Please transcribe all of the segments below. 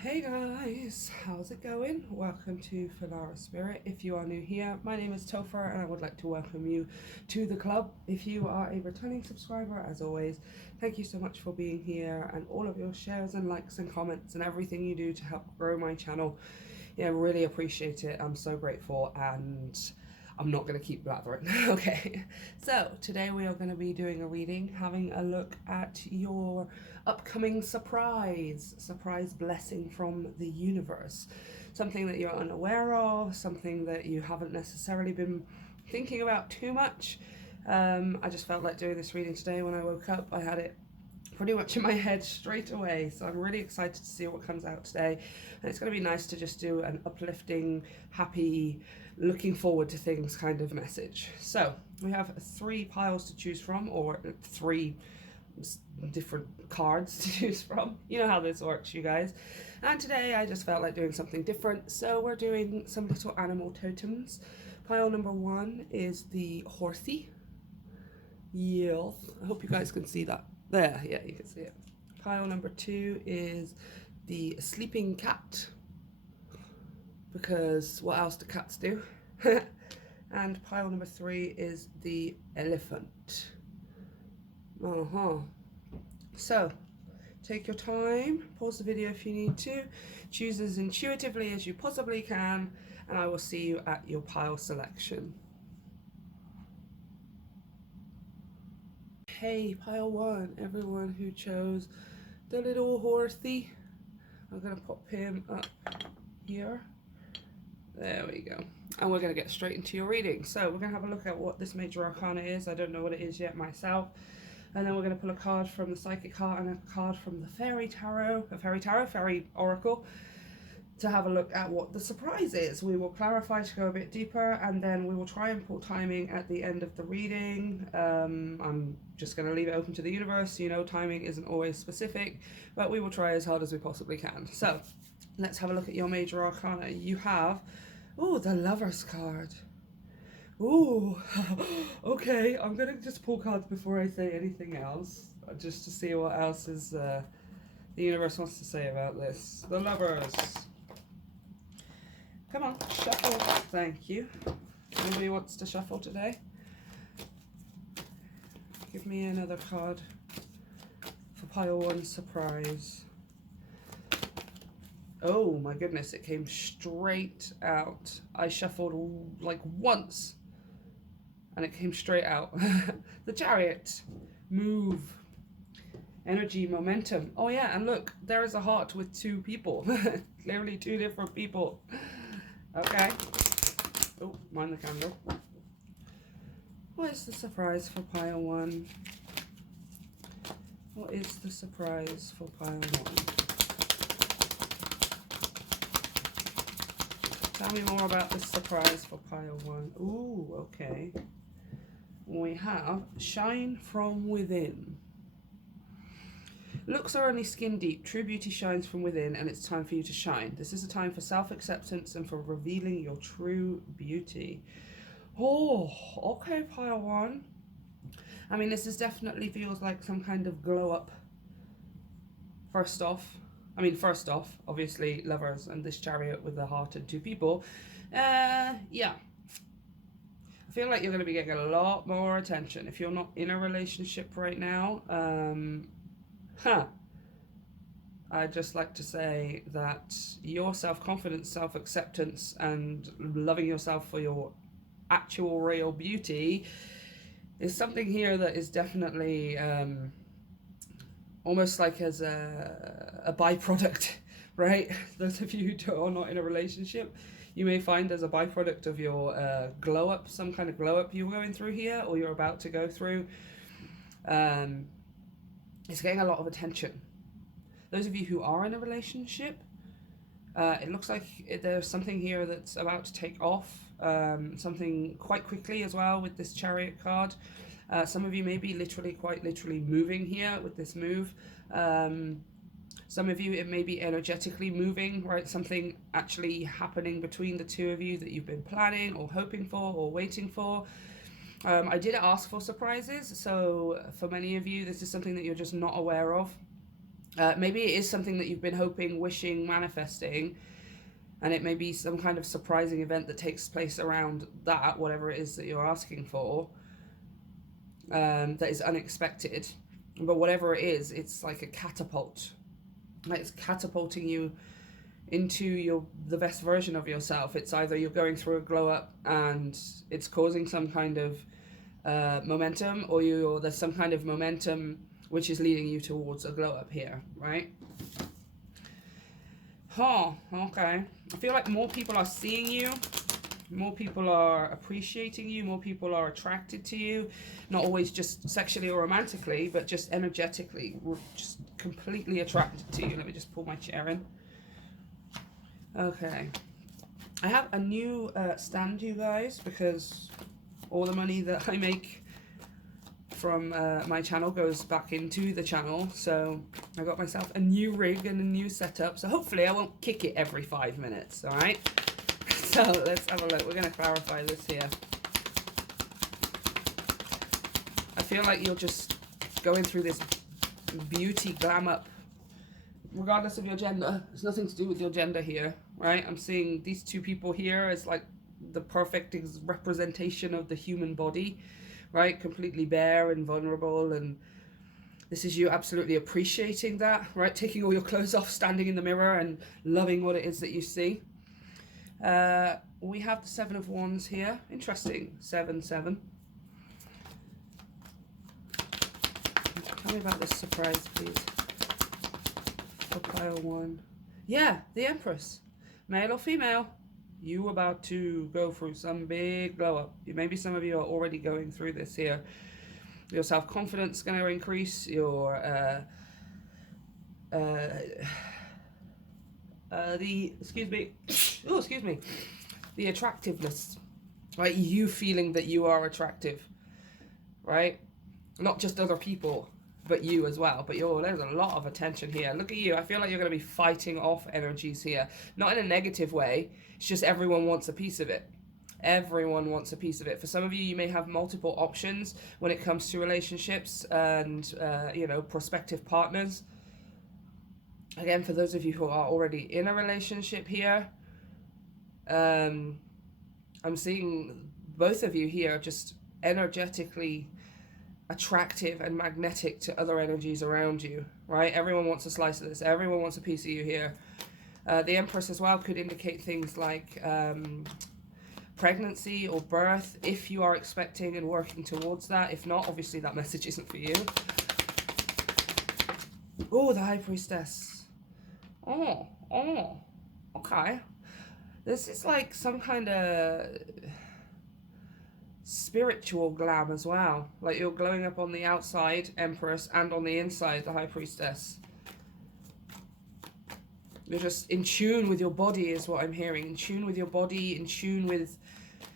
Hey guys, how's it going? Welcome to Filara Spirit. If you are new here, my name is Topher and I would like to welcome you to the club. If you are a returning subscriber, as always, thank you so much for being here and all of your shares and likes and comments and everything you do to help grow my channel. Yeah, really appreciate it. I'm so grateful and I'm not going to keep blathering. Okay, so today we are going to be doing a reading, having a look at your upcoming surprise blessing from the universe. Something that you're unaware of, something that you haven't necessarily been thinking about too much. I just felt like doing this reading today when I woke up. I had it pretty much in my head straight away, so I'm really excited to see what comes out today. And it's going to be nice to just do an uplifting, happy, looking forward to things kind of message. So we have 3 piles to choose from, or 3 different cards to choose from. You know how this works, you guys. And today I just felt like doing something different, so we're doing some little animal totems. Pile number 1 is the horsey. Yes, I hope you guys can see that. There, yeah, you can see it. Pile number 2 is the sleeping cat, because what else do cats do? And pile number 3 is the elephant. So, take your time, pause the video if you need to, choose as intuitively as you possibly can, and I will see you at your pile selection. Hey, pile 1, everyone who chose the little horsey. I'm going to pop him up here. There we go. And we're going to get straight into your reading. So we're going to have a look at what this major arcana is. I don't know what it is yet myself. And then we're going to pull a card from the psychic card and a card from the fairy oracle, to have a look at what the surprise is. We will clarify to go a bit deeper, and then we will try and pull timing at the end of the reading. I'm just going to leave it open to the universe. You know, timing isn't always specific, but we will try as hard as we possibly can. So let's have a look at your major arcana. You have, the Lover's card. Ooh, okay, I'm going to just pull cards before I say anything else, just to see what else is the universe wants to say about this. The Lovers. Come on, shuffle. Thank you. Nobody wants to shuffle today? Give me another card for pile 1 surprise. Oh my goodness, it came straight out. I shuffled like once and it came straight out. The Chariot. Move. Energy, momentum. Oh yeah, and look, there is a heart with 2 people. Clearly 2 different people. Okay. Oh, mind the candle. What is the surprise for pile 1? What is the surprise for pile 1? Tell me more about this surprise for pile 1. Ooh, okay. We have Shine from Within. Looks are only skin deep. True beauty shines from within, and it's time for you to shine. This is a time for self-acceptance and for revealing your true beauty. Oh, okay, pile 1. I mean, this definitely feels like some kind of glow up. First off, obviously, Lovers and this Chariot with the heart and 2 people. Yeah. I feel like you're going to be getting a lot more attention. If you're not in a relationship right now, I'd just like to say that your self-confidence, self-acceptance, and loving yourself for your actual real beauty is something here that is definitely almost like as a byproduct, right? Those of you who are not in a relationship, you may find as a byproduct of your glow up, some kind of glow up you're going through here, or you're about to go through. It's getting a lot of attention. Those of you who are in a relationship, it looks like there's something here that's about to take off, something quite quickly as well with this Chariot card. Some of you may be quite literally moving here with this move. Some of you, it may be energetically moving, right? Something actually happening between the 2 of you that you've been planning or hoping for or waiting for. I did ask for surprises, so for many of you, this is something that you're just not aware of. Maybe it is something that you've been hoping, wishing, manifesting, and it may be some kind of surprising event that takes place around that, whatever it is that you're asking for, that is unexpected. But whatever it is, it's like a catapult. Like it's catapulting you into the best version of yourself. It's either you're going through a glow up and it's causing some kind of momentum, or there's some kind of momentum which is leading you towards a glow up here, right? Okay. I feel like more people are seeing you, more people are appreciating you, more people are attracted to you, not always just sexually or romantically, but just energetically. We're just completely attracted to you. Let me just pull my chair in. Okay. I have a new stand, you guys, because all the money that I make from my channel goes back into the channel. So I got myself a new rig and a new setup. So hopefully I won't kick it every 5 minutes, all right? So let's have a look. We're going to clarify this here. I feel like you're just going through this beauty glam up, regardless of your gender. It's nothing to do with your gender here, right? I'm seeing these two people here as like the perfect representation of the human body, right? Completely bare and vulnerable, and this is you absolutely appreciating that, right? Taking all your clothes off, standing in the mirror and loving what it is that you see. We have the 7 of Wands here. Interesting. 7, 7. Tell me about this surprise, please. For pile 1. Yeah, the Empress. Male or female? You about to go through some big glow up. Maybe some of you are already going through this here. Your self-confidence is going to increase. Your the attractiveness, right? You feeling that you are attractive, right? Not just other people, but you as well. But there's a lot of attention here. Look at you. I feel like you're going to be fighting off energies here. Not in a negative way. It's just everyone wants a piece of it. Everyone wants a piece of it. For some of you, you may have multiple options when it comes to relationships and, prospective partners. Again, for those of you who are already in a relationship here, I'm seeing both of you here just energetically attractive and magnetic to other energies around you, right? Everyone wants a slice of this. Everyone wants a piece of you here. The Empress as well could indicate things like pregnancy or birth, if you are expecting and working towards that. If not, obviously that message isn't for you. Oh, the High Priestess. Oh, okay. This is like some kind of spiritual glam as well. Like you're glowing up on the outside, Empress, and on the inside, the High Priestess. You're just in tune with your body is what I'm hearing. In tune with your body, in tune with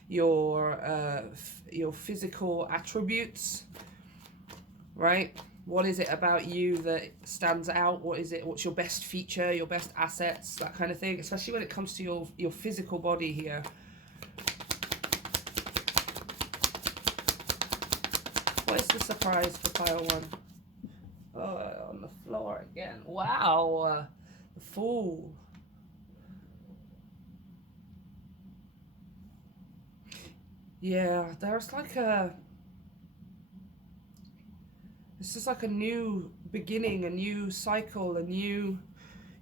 your physical attributes, right? What is it about you that stands out? What is it? What's your best feature, your best assets, that kind of thing, especially when it comes to your physical body here. What is the surprise for pile 1? Oh, on the floor again. Wow. The Fool. Yeah, there's like this is like a new beginning, a new cycle, a new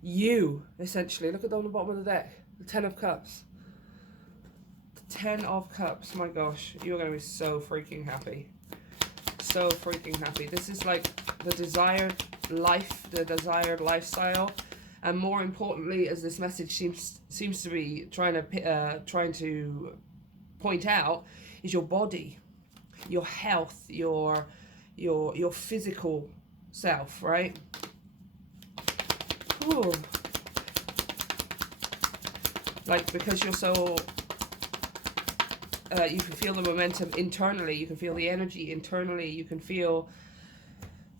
you, essentially. Look at on the bottom of the deck. The 10 of Cups. The 10 of Cups. My gosh, you're going to be so freaking happy. So freaking happy. This is like the desired life, the desired lifestyle. And more importantly, as this message seems to be trying to point out, is your body, your health, your physical self, right? Ooh. Like, because you're so you can feel the momentum internally, you can feel the energy internally, you can feel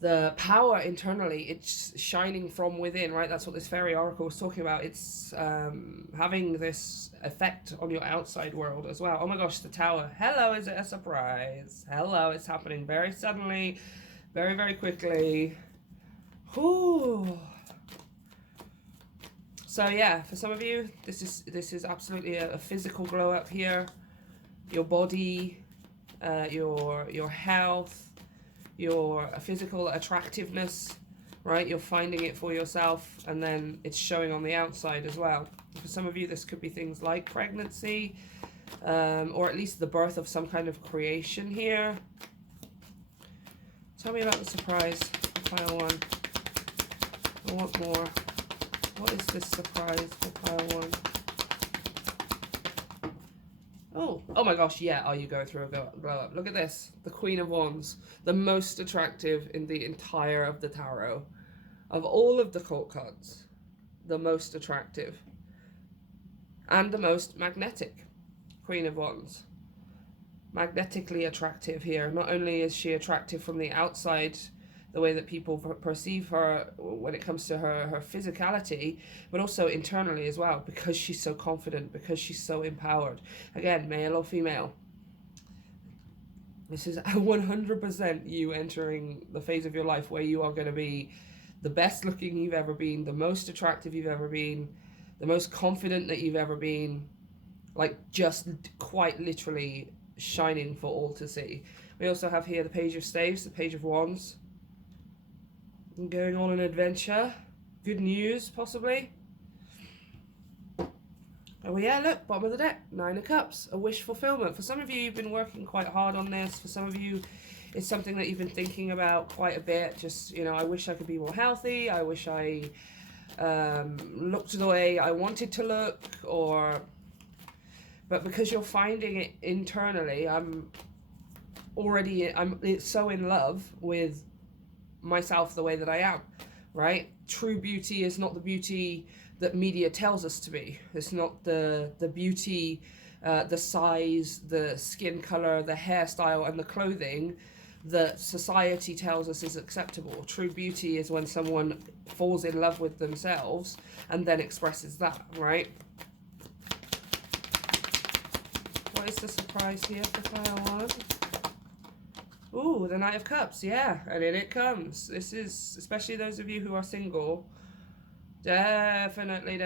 the power internally. It's shining from within, right? That's what this fairy oracle was talking about. It's having this effect on your outside world as well. Oh my gosh, the Tower. Hello, is it a surprise? Hello, it's happening very suddenly, very, very quickly. Ooh. So yeah, for some of you, this is absolutely a physical glow up here. Your body, your health, your physical attractiveness, right? You're finding it for yourself, and then it's showing on the outside as well. For some of you, this could be things like pregnancy, or at least the birth of some kind of creation here. Tell me about the surprise for pile one. I want more. What is this surprise for pile one? Oh my gosh, yeah. Are you going through a glow up? Look at this. The Queen of Wands. The most attractive in the entire of the tarot. Of all of the court cards, the most attractive. And the most magnetic. Queen of Wands. Magnetically attractive here. Not only is she attractive from the outside, the way that people perceive her when it comes to her physicality, but also internally as well, because she's so confident, because she's so empowered. Again, male or female. This is 100% you entering the phase of your life where you are going to be the best looking you've ever been, the most attractive you've ever been, the most confident that you've ever been, like just quite literally shining for all to see. We also have here the Page of Staves, the Page of Wands. Going on an adventure. Good news, possibly. Oh yeah, look, bottom of the deck, 9 of Cups, a wish fulfillment. For some of you, you've been working quite hard on this. For some of you, it's something that you've been thinking about quite a bit. Just, you know, I wish I could be more healthy. I wish I looked the way I wanted to look, but because you're finding it internally, I'm so in love with myself the way that I am, right? True beauty is not the beauty that media tells us to be. It's not the beauty, the size, the skin color, the hairstyle, and the clothing that society tells us is acceptable. True beauty is when someone falls in love with themselves and then expresses that, right? What is the surprise here for pile one? Ooh, the Knight of Cups, yeah, and in it comes. This is, especially those of you who are single, definitely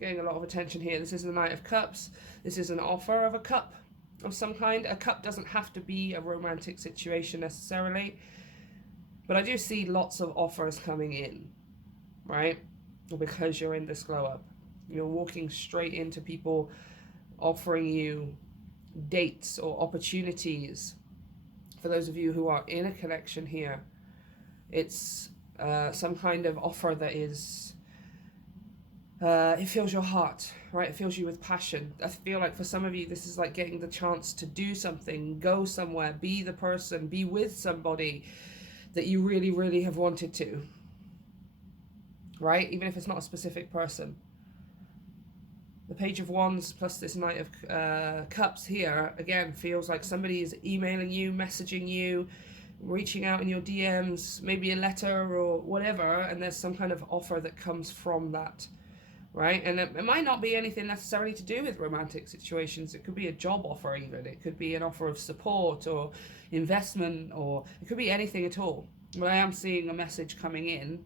getting a lot of attention here. This is the Knight of Cups. This is an offer of a cup of some kind. A cup doesn't have to be a romantic situation necessarily, but I do see lots of offers coming in, right? Because you're in this glow up. You're walking straight into people offering you dates or opportunities. For those of you who are in a connection here, it's some kind of offer that is, it fills your heart, right? It fills you with passion. I feel like for some of you, this is like getting the chance to do something, go somewhere, be the person, be with somebody that you really, really have wanted to, right? Even if it's not a specific person. The Page of Wands plus this Knight of Cups here, again, feels like somebody is emailing you, messaging you, reaching out in your DMs, maybe a letter or whatever, and there's some kind of offer that comes from that, right? And it might not be anything necessarily to do with romantic situations. It could be a job offer even. It could be an offer of support or investment, or it could be anything at all. But I am seeing a message coming in.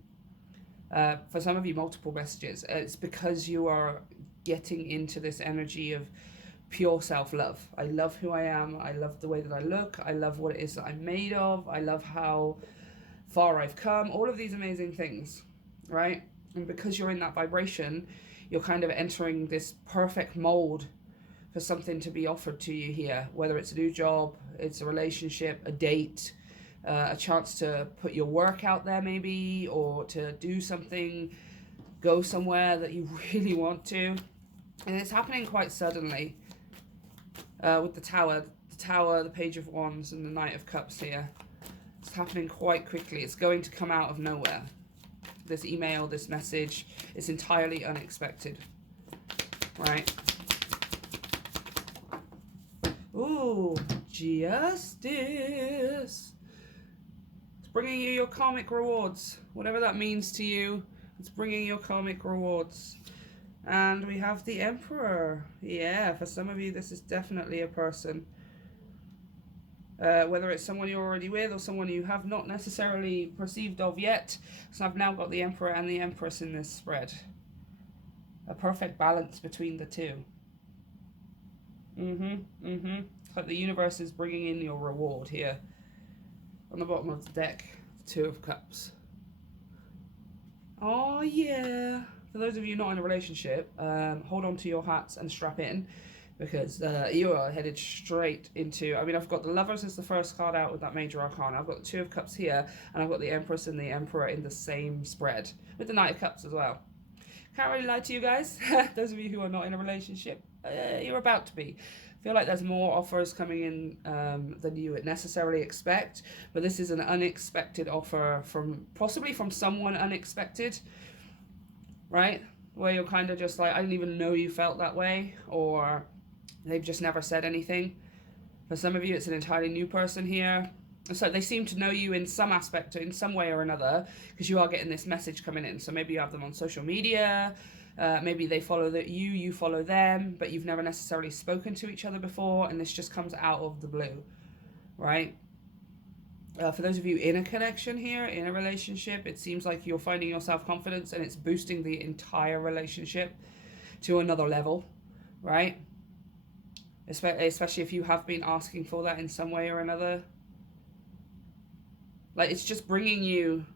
For some of you, multiple messages. It's because you are getting into this energy of pure self-love. I love who I am. I love the way that I look. I love what it is that I'm made of. I love how far I've come. All of these amazing things, right? And because you're in that vibration, you're kind of entering this perfect mold for something to be offered to you here, whether it's a new job, it's a relationship, a date, a chance to put your work out there maybe, or to do something, go somewhere that you really want to. And it's happening quite suddenly with the Tower, the Page of Wands, and the Knight of Cups here. It's happening quite quickly. It's going to come out of nowhere. This email, this message, is entirely unexpected, right? Ooh, Justice. It's bringing you your karmic rewards. Whatever that means to you, it's bringing your karmic rewards. And we have the Emperor. Yeah, for some of you, this is definitely a person. whether it's someone you're already with or someone you have not necessarily perceived of yet. So I've now got the Emperor and the Empress in this spread. A perfect balance between the two. It's like the universe is bringing in your reward here. On the bottom of the deck, Two of Cups. Oh yeah. For those of you not in a relationship, hold on to your hats and strap in, because you are headed straight into... I mean, I've got the Lovers as the first card out with that Major Arcana. I've got the Two of Cups here, and I've got the Empress and the Emperor in the same spread, with the Knight of Cups as well. Can't really lie to you guys. Those of you who are not in a relationship, you're about to be. I feel like there's more offers coming in than you would necessarily expect, but this is an unexpected offer possibly from someone unexpected, right? Where you're kind of just like, I didn't even know you felt that way, or they've just never said anything. For some of you, it's an entirely new person here. So they seem to know you in some aspect, in some way or another, because you are getting this message coming in. So maybe you have them on social media, maybe they follow you follow them, but you've never necessarily spoken to each other before, and this just comes out of the blue, right? For those of you in a connection here, in a relationship, it seems like you're finding your self-confidence and it's boosting the entire relationship to another level, right? Especially if you have been asking for that in some way or another. Like, it's just bringing you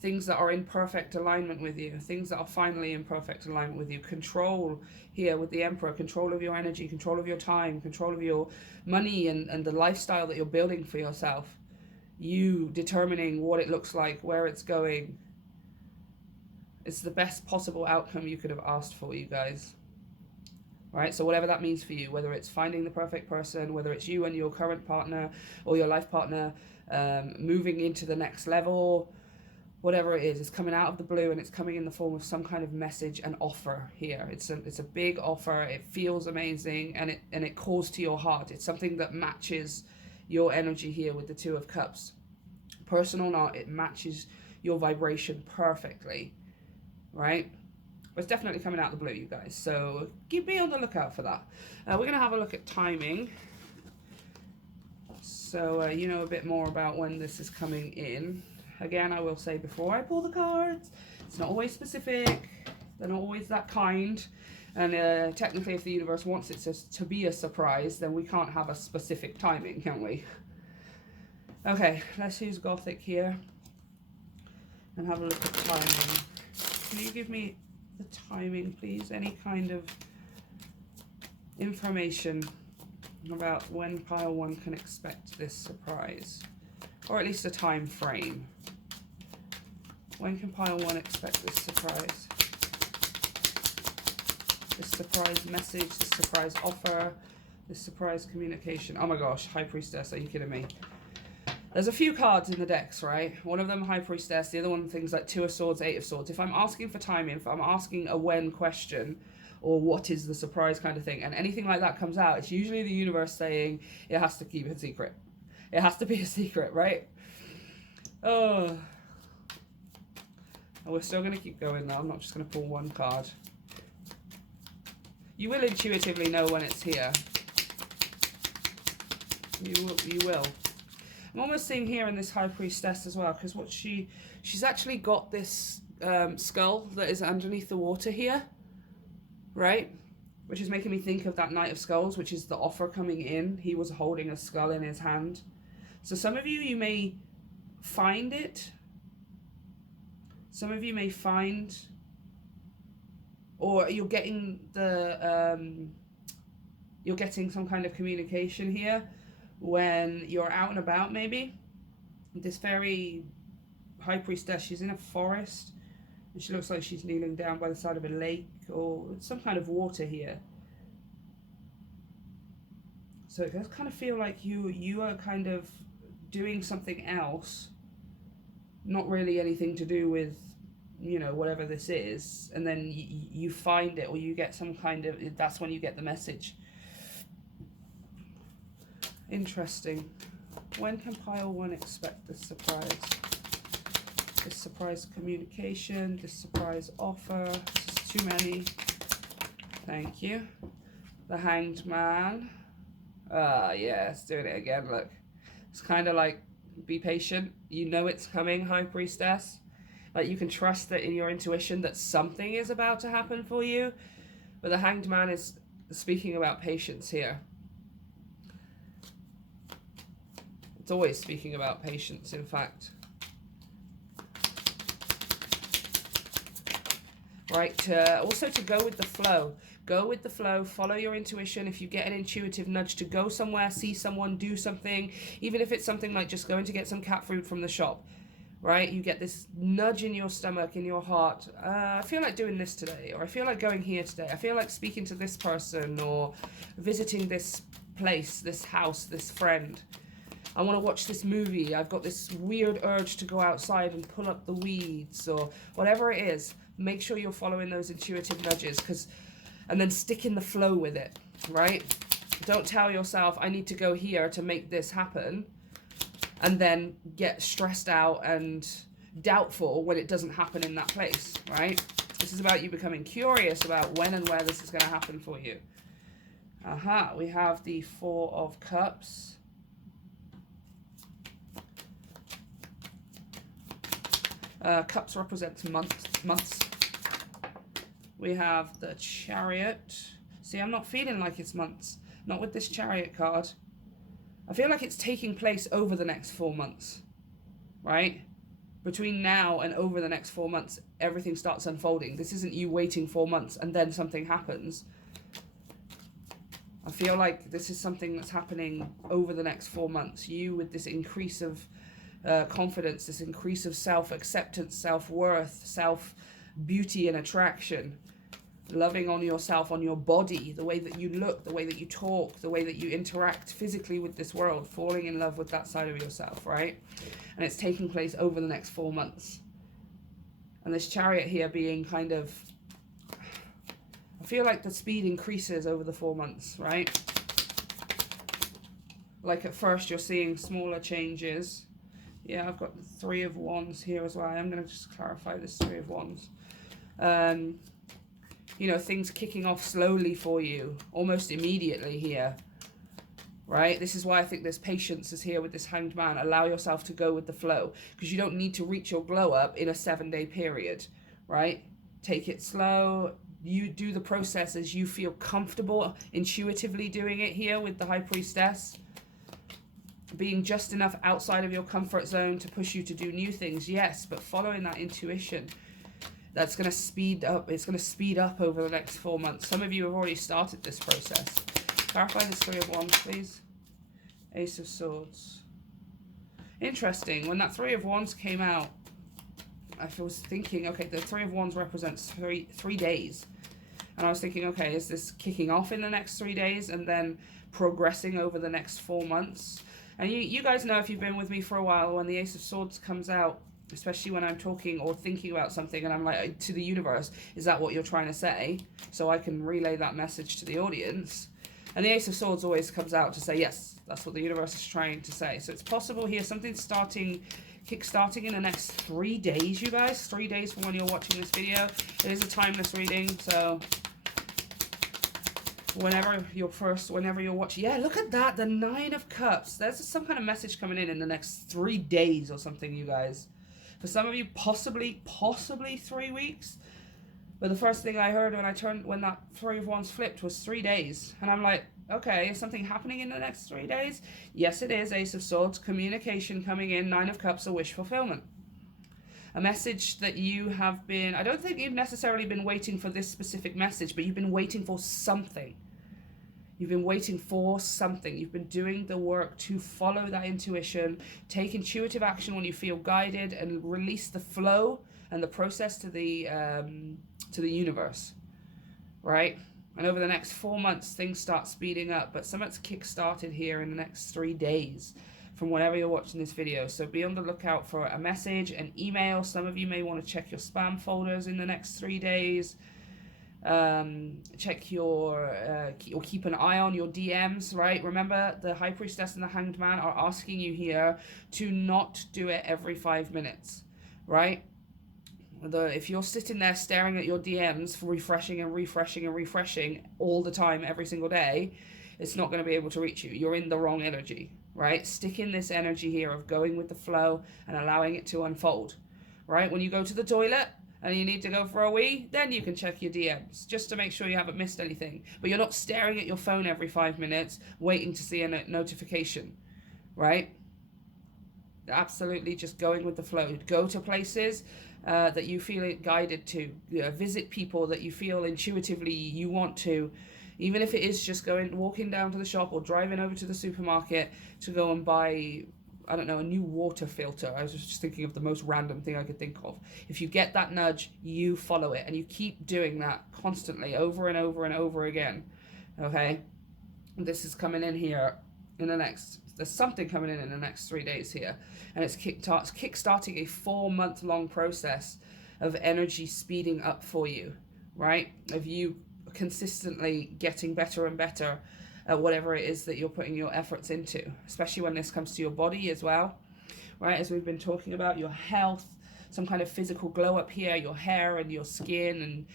things that are in perfect alignment with you, things that are finally in perfect alignment with you. Control here with the Emperor, control of your energy, control of your time, control of your money and the lifestyle that you're building for yourself. You determining what it looks like, where it's going. It's the best possible outcome you could have asked for, you guys. Right? So whatever that means for you, whether it's finding the perfect person, whether it's you and your current partner or your life partner, moving into the next level, whatever it is, it's coming out of the blue, and it's coming in the form of some kind of message and offer here. It's a big offer. It feels amazing, and it calls to your heart. It's something that matches your energy here with the Two of Cups. Personal or not, it matches your vibration perfectly, right? But it's definitely coming out of the blue, you guys. So keep me on the lookout for that. We're going to have a look at timing. So you know a bit more about when this is coming in. Again, I will say before I pull the cards, it's not always specific. They're not always that kind. And technically, if the universe wants it to be a surprise, then we can't have a specific timing, can we? Okay, let's use Gothic here and have a look at timing. Can you give me the timing, please? Any kind of information about when pile one can expect this surprise, or at least a time frame. When can pile one expect this surprise? This surprise message, this surprise offer, this surprise communication. Oh my gosh, High Priestess, are you kidding me? There's a few cards in the decks, right? One of them High Priestess, the other one things like Two of Swords, Eight of Swords. If I'm asking for timing, if I'm asking a when question, or what is the surprise kind of thing, and anything like that comes out, it's usually the universe saying it has to keep it secret. It has to be a secret, right? Oh. And we're still going to keep going now. I'm not just going to pull one card. You will intuitively know when it's here. You will. I'm almost seeing here in this High Priestess as well, because what she's actually got this skull that is underneath the water here, right? Which is making me think of that Knight of Skulls, which is the offer coming in. He was holding a skull in his hand. So some of you may find it. Some of you may find, or you're getting you're getting some kind of communication here when you're out and about, maybe. This very High Priestess, she's in a forest, and she looks like she's kneeling down by the side of a lake or some kind of water here. So it does kind of feel like you are kind of doing something else, not really anything to do with, you know, whatever this is, and then you find it, or you get some kind of, that's when you get the message. Interesting. When can pile one expect this surprise? This surprise communication, this surprise offer. This is too many. Thank you. The Hanged Man. Ah, yes, doing it again, look. It's kind of like, be patient. You know it's coming, High Priestess. Like, you can trust that in your intuition that something is about to happen for you. But the Hanged Man is speaking about patience here. It's always speaking about patience, in fact. Right, also to go with the flow. Go with the flow, follow your intuition. If you get an intuitive nudge to go somewhere, see someone, do something, even if it's something like just going to get some cat food from the shop, right? You get this nudge in your stomach, in your heart. I feel like doing this today, or I feel like going here today. I feel like speaking to this person, or visiting this place, this house, this friend. I want to watch this movie. I've got this weird urge to go outside and pull up the weeds, or whatever it is. Make sure you're following those intuitive nudges, and then stick in the flow with it, right? Don't tell yourself, I need to go here to make this happen, and then get stressed out and doubtful when it doesn't happen in that place, right? This is about you becoming curious about when and where this is going to happen for you. We have the Four of Cups. Cups represents months. We have the Chariot. See, I'm not feeling like it's months. Not with this Chariot card. I feel like it's taking place over the next 4 months, right? Between now and over the next 4 months, everything starts unfolding. This isn't you waiting 4 months and then something happens. I feel like this is something that's happening over the next 4 months. You with this increase of confidence, this increase of self-acceptance, self-worth, self-beauty and attraction. Loving on yourself, on your body, the way that you look, the way that you talk, the way that you interact physically with this world, falling in love with that side of yourself, right? And it's taking place over the next 4 months. And this Chariot here being kind of, I feel like the speed increases over the 4 months, right? Like at first you're seeing smaller changes. Yeah, I've got the Three of Wands here as well. I'm going to just clarify this Three of Wands. You know, things kicking off slowly for you, almost immediately here, right? This is why I think this patience is here with this Hanged Man. Allow yourself to go with the flow, because you don't need to reach your glow up in a 7-day period, right? Take it slow. You do the process as you feel comfortable intuitively doing it here with the High Priestess. Being just enough outside of your comfort zone to push you to do new things, yes, but following that intuition. That's going to speed up. It's going to speed up over the next 4 months. Some of you have already started this process. Clarify this Three of Wands, please. Ace of Swords. Interesting. When that Three of Wands came out, I was thinking, okay, the Three of Wands represents three days. And I was thinking, okay, is this kicking off in the next 3 days and then progressing over the next 4 months? And you guys know, if you've been with me for a while, when the Ace of Swords comes out, especially when I'm talking or thinking about something and I'm like, to the universe, is that what you're trying to say? So I can relay that message to the audience. And the Ace of Swords always comes out to say, yes, that's what the universe is trying to say. So it's possible here, something kick-starting in the next 3 days, you guys. 3 days from when you're watching this video. It is a timeless reading, so whenever you're watching. Yeah, look at that, the Nine of Cups. There's some kind of message coming in the next 3 days or something, you guys. For some of you, possibly 3 weeks. But the first thing I heard when that Three of Wands flipped was 3 days. And I'm like, okay, is something happening in the next 3 days? Yes, it is. Ace of Swords, communication coming in. Nine of Cups, a wish fulfillment. A message that you have been, I don't think you've necessarily been waiting for this specific message, but you've been waiting for something. You've been waiting for something. You've been doing the work to follow that intuition, take intuitive action when you feel guided, and release the flow and the process to the universe, right? And over the next 4 months, things start speeding up, but something's kick-started here in the next 3 days from whenever you're watching this video. So be on the lookout for a message, an email. Some of you may want to check your spam folders in the next 3 days. Check or keep an eye on your DMs, right? Remember, the High Priestess and the Hanged Man are asking you here to not do it every 5 minutes, right? If you're sitting there staring at your DMs for refreshing all the time, every single day, it's not going to be able to reach you. You're in the wrong energy, right? Stick in this energy here of going with the flow and allowing it to unfold, right? When you go to the toilet and you need to go for a wee, then you can check your DMs just to make sure you haven't missed anything. But you're not staring at your phone every 5 minutes waiting to see a notification, right? Absolutely just going with the flow. Go to places that you feel guided to. Visit people that you feel intuitively you want to. Even if it is just walking down to the shop or driving over to the supermarket to go and buy, I don't know, a new water filter. I was just thinking of the most random thing I could think of. If you get that nudge, you follow it. And you keep doing that constantly over and over and over again. Okay? This is coming in here in the next... There's something coming in the next 3 days here. And it's kickstarting a 4-month-long process of energy speeding up for you. Right? Of you consistently getting better and better at whatever it is that you're putting your efforts into, especially when this comes to your body as well, right? As we've been talking about, your health, some kind of physical glow up here, your hair and your skin,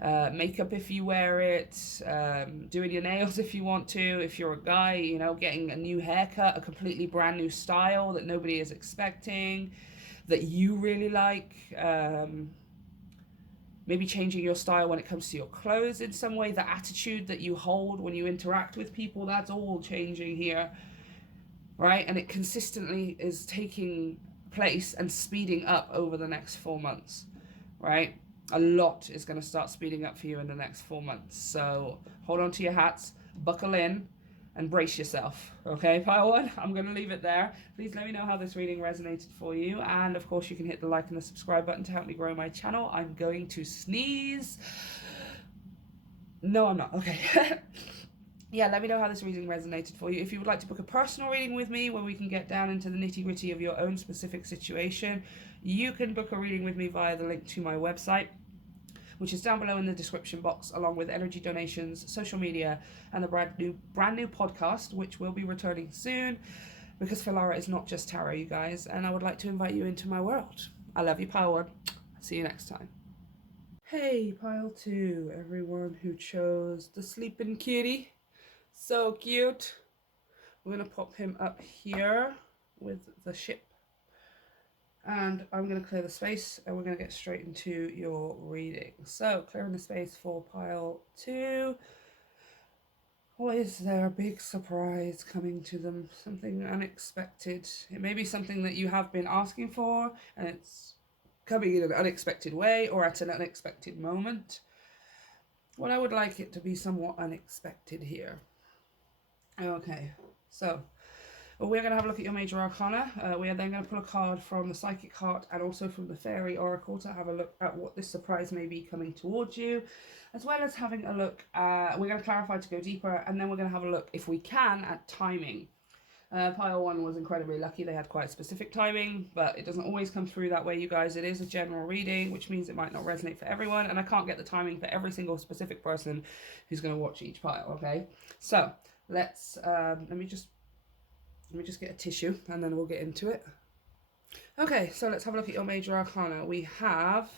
and makeup if you wear it, doing your nails if you want to, if you're a guy, you know, getting a new haircut, a completely brand new style that nobody is expecting, that you really like, maybe changing your style when it comes to your clothes in some way, the attitude that you hold when you interact with people, that's all changing here, right? And it consistently is taking place and speeding up over the next 4 months, right? A lot is going to start speeding up for you in the next 4 months. So hold on to your hats, buckle in, and brace yourself. Okay, pile one, I'm going to leave it there. Please let me know how this reading resonated for you. And of course, you can hit the like and the subscribe button to help me grow my channel. I'm going to sneeze. No, I'm not. Okay. Yeah, let me know how this reading resonated for you. If you would like to book a personal reading with me where we can get down into the nitty-gritty of your own specific situation, you can book a reading with me via the link to my website, which is down below in the description box, along with energy donations, social media, and the brand new podcast, which will be returning soon, because Filara is not just tarot, you guys, and I would like to invite you into my world. I love you, pile one. See you next time. Hey, pile two, everyone who chose the sleeping kitty. So cute. We're going to pop him up here with the ship. And I'm going to clear the space and we're going to get straight into your reading. So, clearing the space for pile two. What is their big surprise coming to them? Something unexpected. It may be something that you have been asking for and it's coming in an unexpected way or at an unexpected moment. Well, I would like it to be somewhat unexpected here. Okay, so we're going to have a look at your major arcana. We are then going to pull a card from the psychic heart and also from the fairy oracle to have a look at what this surprise may be coming towards you, as well as having a look at, we're going to clarify to go deeper, and then we're going to have a look, if we can, at timing. Pile one was incredibly lucky. They had quite specific timing, but it doesn't always come through that way, you guys. It is a general reading, which means it might not resonate for everyone, and I can't get the timing for every single specific person who's going to watch each pile, okay? So let's, let me just get a tissue and then we'll get into it. Okay, so let's have a look at your major arcana. We have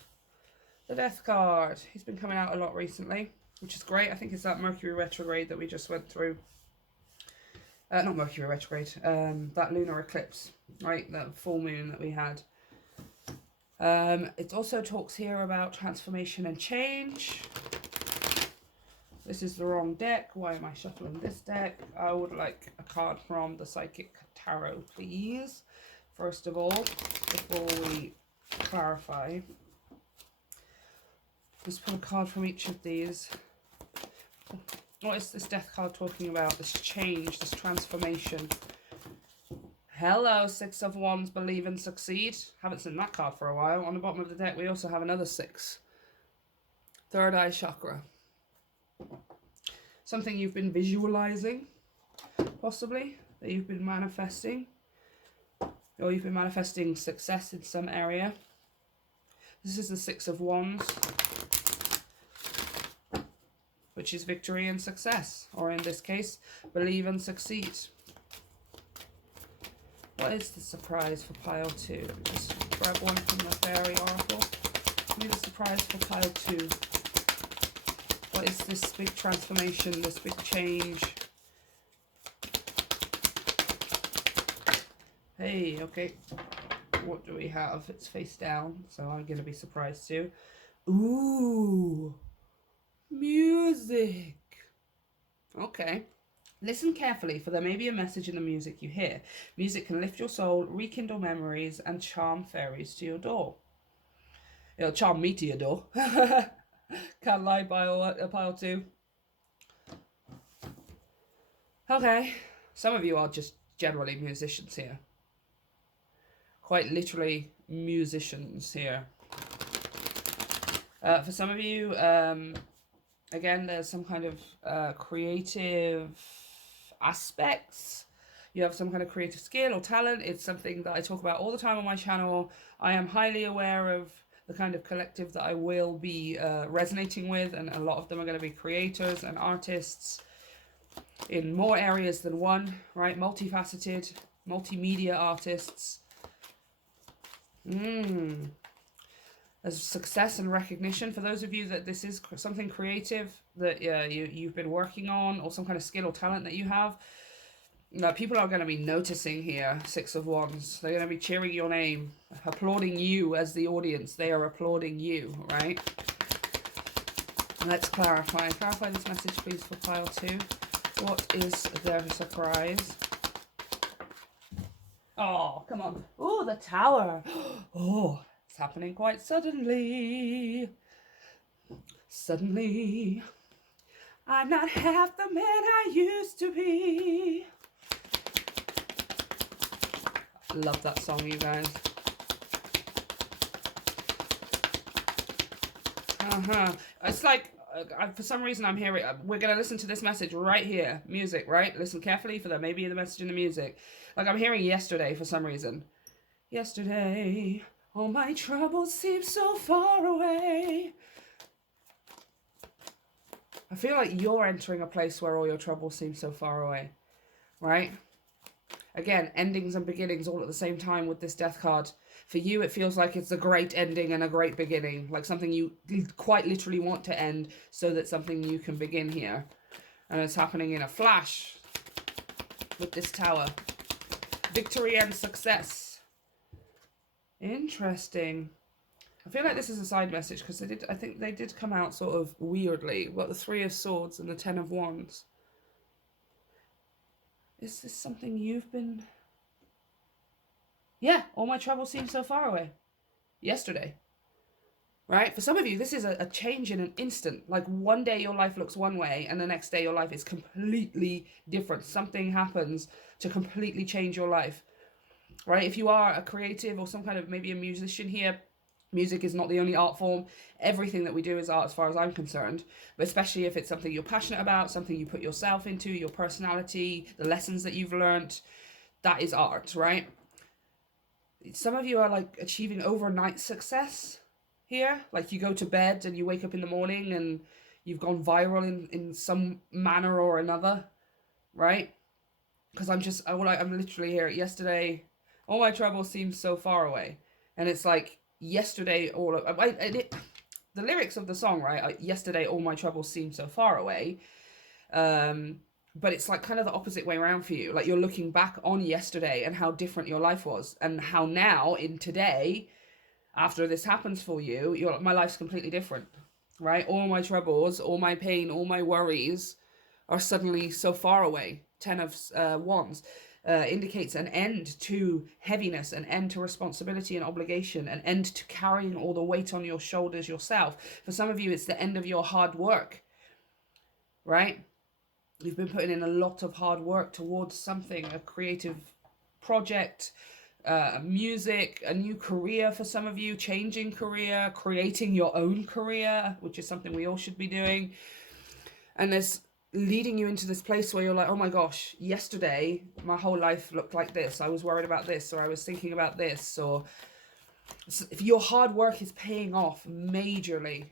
the Death card. He's been coming out a lot recently, which is great. I think it's that Mercury retrograde that we just went through. Not Mercury retrograde, that lunar eclipse, right? That full moon that we had. It also talks here about transformation and change. This is the wrong deck. Why am I shuffling this deck? I would like a card from the Psychic Tarot, please. First of all, before we clarify, let's pull a card from each of these. What is this death card talking about? This change, this transformation. Hello, Six of Wands, believe and succeed. Haven't seen that card for a while. On the bottom of the deck, we also have another 6. Third eye chakra. Something you've been visualizing, possibly, that you've been manifesting, or you've been manifesting success in some area. This is the 6 of Wands, which is victory and success, or in this case, believe and succeed. What is the surprise for pile 2? Let me just grab one from the fairy oracle. Give me the surprise for pile 2. What is this big transformation, this big change? Hey, okay. What do we have? It's face down, so I'm going to be surprised too. Ooh, music. Okay. Listen carefully, for there may be a message in the music you hear. Music can lift your soul, rekindle memories, and charm fairies to your door. It'll charm me to your door. Can't lie, pile two. Okay. Some of you are just generally musicians here. Quite literally musicians here. For some of you, again, there's some kind of creative aspects. You have some kind of creative skill or talent. It's something that I talk about all the time on my channel. I am highly aware of the kind of collective that I will be resonating with, and a lot of them are going to be creators and artists in more areas than one, right? Multifaceted, multimedia artists. As success and recognition. For those of you that this is something creative that you've been working on, or some kind of skill or talent that you have, people are going to be noticing here. Six of Wands. They're going to be cheering your name, applauding you as the audience. They are applauding you, right? Let's clarify. Clarify this message, please, for pile 2. What is their surprise? Oh, come on. Oh, the Tower. Oh, it's happening quite suddenly. Suddenly, I'm not half the man I used to be. Love that song, you guys. It's like, for some reason I'm hearing, we're going to listen to this message right here. Music, right? Listen carefully, for there may be the message in the music. Like I'm hearing yesterday for some reason. Yesterday, all my troubles seem so far away. I feel like you're entering a place where all your troubles seem so far away, right? Again, endings and beginnings all at the same time with this death card. For you, it feels like it's a great ending and a great beginning, like something you quite literally want to end so that something new can begin here. And it's happening in a flash with this Tower. Victory and success. Interesting. I feel like this is a side message because I think they did come out sort of weirdly. What, the Three of Swords and the Ten of Wands. Is this something you've been... Yeah, all my troubles seem so far away. Yesterday. Right? For some of you, this is a change in an instant. Like one day your life looks one way and the next day your life is completely different. Something happens to completely change your life. Right? If you are a creative or some kind of maybe a musician here, music is not the only art form. Everything that we do is art as far as I'm concerned. But especially if it's something you're passionate about, something you put yourself into, your personality, the lessons that you've learned, that is art, right? Some of you are like achieving overnight success here. Like you go to bed and you wake up in the morning and you've gone viral in some manner or another, right? Because I'm literally here. Yesterday, all my troubles seem so far away. And it's like, yesterday, the lyrics of the song, right? Yesterday, all my troubles seem so far away. But it's like kind of the opposite way around for you. Like you're looking back on yesterday and how different your life was, and how now in today, after this happens for you, my life's completely different, right? All my troubles, all my pain, all my worries are suddenly so far away. Ten of Wands indicates an end to heaviness, an end to responsibility and obligation, an end to carrying all the weight on your shoulders yourself. For some of you, it's the end of your hard work, right? You've been putting in a lot of hard work towards something, a creative project, music, a new career for some of you, changing career, creating your own career, which is something we all should be doing. And there's leading you into this place where you're like, oh my gosh, yesterday my whole life looked like this. I was worried about this, or I was thinking about this, or if your hard work is paying off majorly,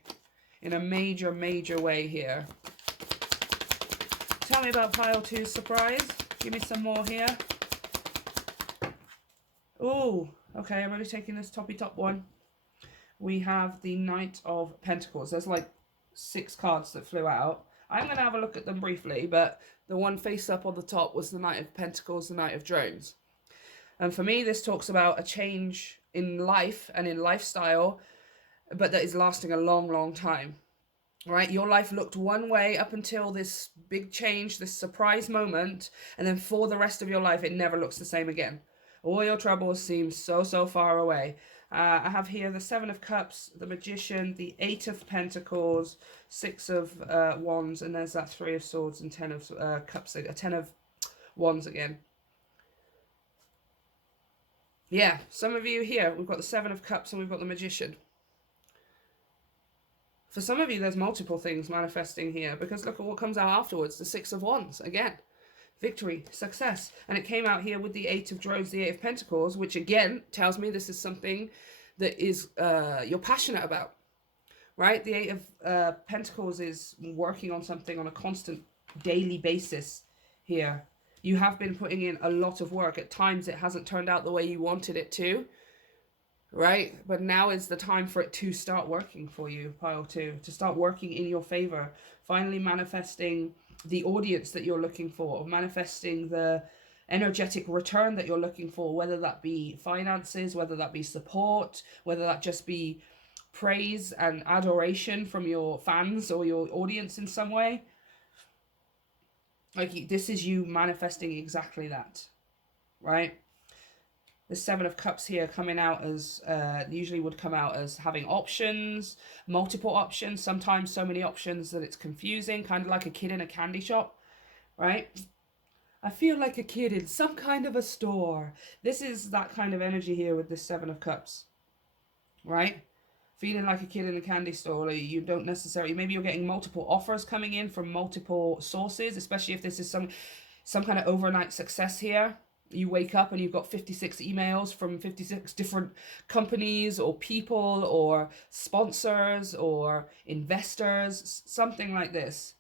in a major way here. Tell me about pile 2's surprise. Give me some more here. Oh, okay, I'm only taking this toppy top one. We have the Knight of Pentacles. There's like 6 cards that flew out. I'm going to have a look at them briefly, but the one face up on the top was the Knight of Pentacles, the Knight of Drones. And for me, this talks about a change in life and in lifestyle, but that is lasting a long, long time. Right? Your life looked one way up until this big change, this surprise moment, and then for the rest of your life, it never looks the same again. All your troubles seem so, so far away. I have here the Seven of Cups, the Magician, the Eight of Pentacles, Six of Wands, and there's that Three of Swords and Ten of Cups, Ten of Wands again. Yeah, some of you here, we've got the Seven of Cups and we've got the Magician. For some of you, there's multiple things manifesting here, because look at what comes out afterwards. The Six of Wands, again. Victory, success. And it came out here with the Eight of Drones, the Eight of Pentacles, which again tells me this is something that is you're passionate about, right? The Eight of Pentacles is working on something on a constant daily basis here. You have been putting in a lot of work. At times it hasn't turned out the way you wanted it to, right? But now is the time for it to start working for you, pile two, to start working in your favor, finally manifesting the audience that you're looking for, or manifesting the energetic return that you're looking for, whether that be finances, whether that be support, whether that just be praise and adoration from your fans or your audience in some way. Like, this is you manifesting exactly that, right? The Seven of Cups here coming out as, usually would come out as having options, multiple options, sometimes so many options that it's confusing, kind of like a kid in a candy shop, right? I feel like a kid in some kind of a store. This is that kind of energy here with this Seven of Cups, right? Feeling like a kid in a candy store. Like you don't necessarily, maybe you're getting multiple offers coming in from multiple sources, especially if this is some kind of overnight success here. You wake up and you've got 56 emails from 56 different companies or people or sponsors or investors, something like this.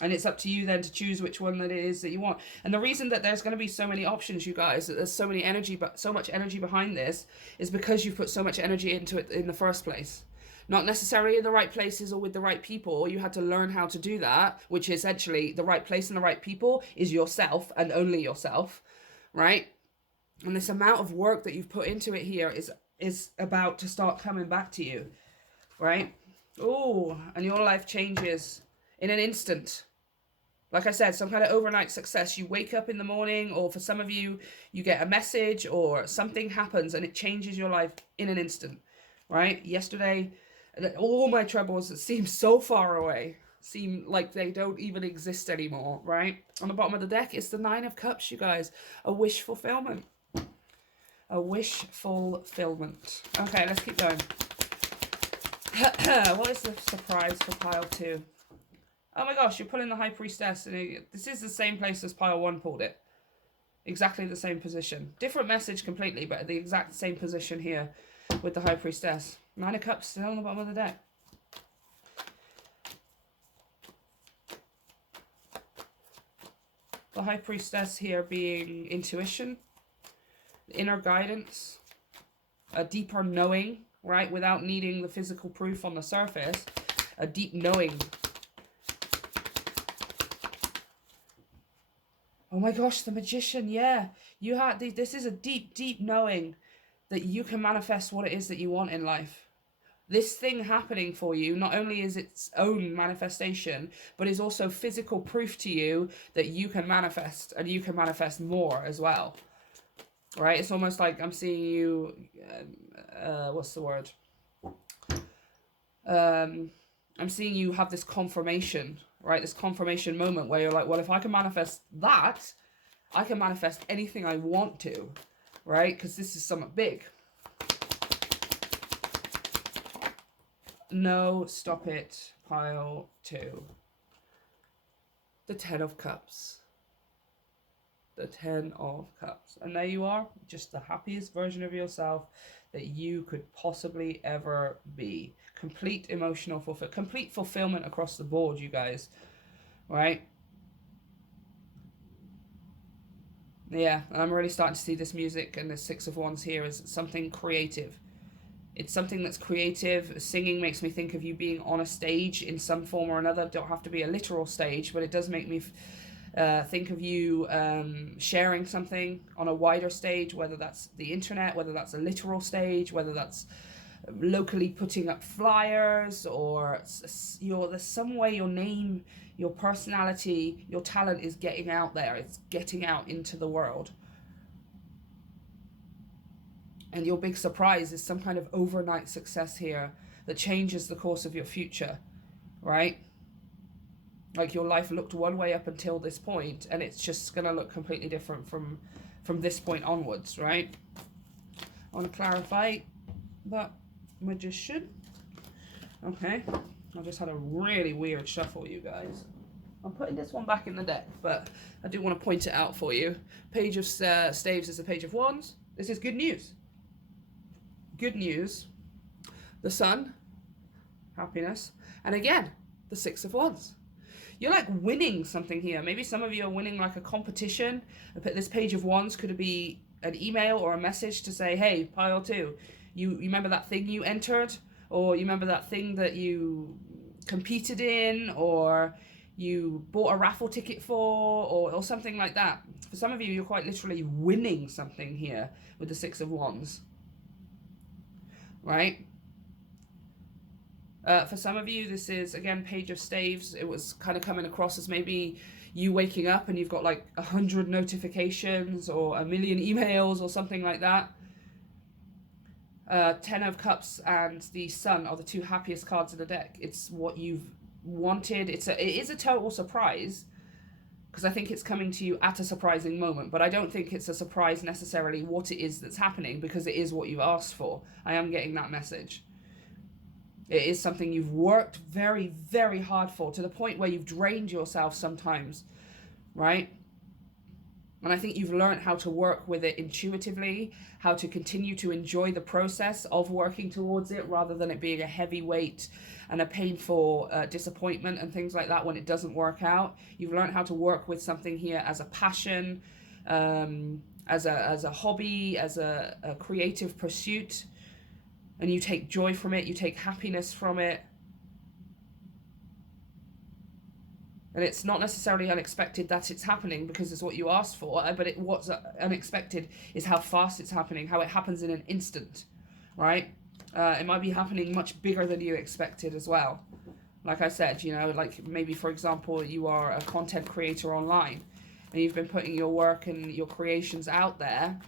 And it's up to you then to choose which one that it is that you want. And the reason that there's going to be so many options, you guys, that there's so many energy, but so much energy behind this, is because you've put so much energy into it in the first place. Not necessarily in the right places or with the right people. You had to learn how to do that, which essentially the right place and the right people is yourself and only yourself, right? And this amount of work that you've put into it here is about to start coming back to you, right? Oh, and your life changes in an instant. Like I said, some kind of overnight success. You wake up in the morning, or for some of you, you get a message or something happens and it changes your life in an instant, right? Yesterday, all my troubles that seem so far away seem like they don't even exist anymore, right? On the bottom of the deck, it's the Nine of Cups, you guys. A wish fulfillment. A wish fulfillment. Okay, let's keep going. What is the surprise for pile two? Oh my gosh, you're pulling the High Priestess. And this is the same place as pile one pulled it. Exactly the same position. Different message completely, but the exact same position here with the High Priestess. Nine of Cups still on the bottom of the deck. The High Priestess here being intuition, inner guidance, a deeper knowing, right? Without needing the physical proof on the surface. A deep knowing. Oh my gosh, the Magician, yeah. You had this is a deep, deep knowing that you can manifest what it is that you want in life. This thing happening for you not only is its own manifestation, but is also physical proof to you that you can manifest, and you can manifest more as well. Right? It's almost like I'm seeing you, what's the word? I'm seeing you have this confirmation, right? This confirmation moment where you're like, well, if I can manifest that, I can manifest anything I want to, right? Because this is something big. No, stop it. Pile two. The Ten of Cups. The Ten of Cups. And there you are, just the happiest version of yourself that you could possibly ever be. Complete emotional fulfillment, complete fulfillment across the board, you guys. Right? Yeah, and I'm really starting to see this music and the Six of Wands here as something creative. It's something that's creative. Singing makes me think of you being on a stage in some form or another. Don't have to be a literal stage, but it does make me Think of you sharing something on a wider stage, whether that's the internet, whether that's a literal stage, whether that's locally putting up flyers, or there's some way your name, your personality, your talent is getting out there. It's getting out into the world. And your big surprise is some kind of overnight success here that changes the course of your future, right? Like your life looked one way up until this point, and it's just going to look completely different from this point onwards, right? I want to clarify that magician. Okay, I just had a really weird shuffle, you guys. I'm putting this one back in the deck, but I do want to point it out for you. Page of Staves is the Page of Wands. This is good news. Good news. The Sun, happiness, and again, the Six of Wands. You're like winning something here. Maybe some of you are winning like a competition. This Page of Wands could be an email or a message to say, hey, pile two, you remember that thing you entered? Or you remember that thing that you competed in? Or you bought a raffle ticket for? Or something like that. For some of you, you're quite literally winning something here with the Six of Wands. Right? For some of you, this is, again, Page of Staves. It was kind of coming across as maybe you waking up and you've got like 100 notifications or 1,000,000 emails or something like that. Ten of Cups and the Sun are the two happiest cards in the deck. It's what you've wanted. It is a total surprise, because I think it's coming to you at a surprising moment. But I don't think it's a surprise necessarily what it is that's happening, because it is what you've asked for. I am getting that message. It is something you've worked very, very hard for, to the point where you've drained yourself sometimes, right? And I think you've learned how to work with it intuitively, how to continue to enjoy the process of working towards it, rather than it being a heavy weight and a painful disappointment and things like that when it doesn't work out. You've learned how to work with something here as a passion, as a hobby, as a creative pursuit. And you take joy from it, you take happiness from it. And it's not necessarily unexpected that it's happening, because it's what you asked for, but what's unexpected is how fast it's happening, how it happens in an instant, right? It might be happening much bigger than you expected as well. Like I said, you know, like maybe, for example, you are a content creator online, and you've been putting your work and your creations out there,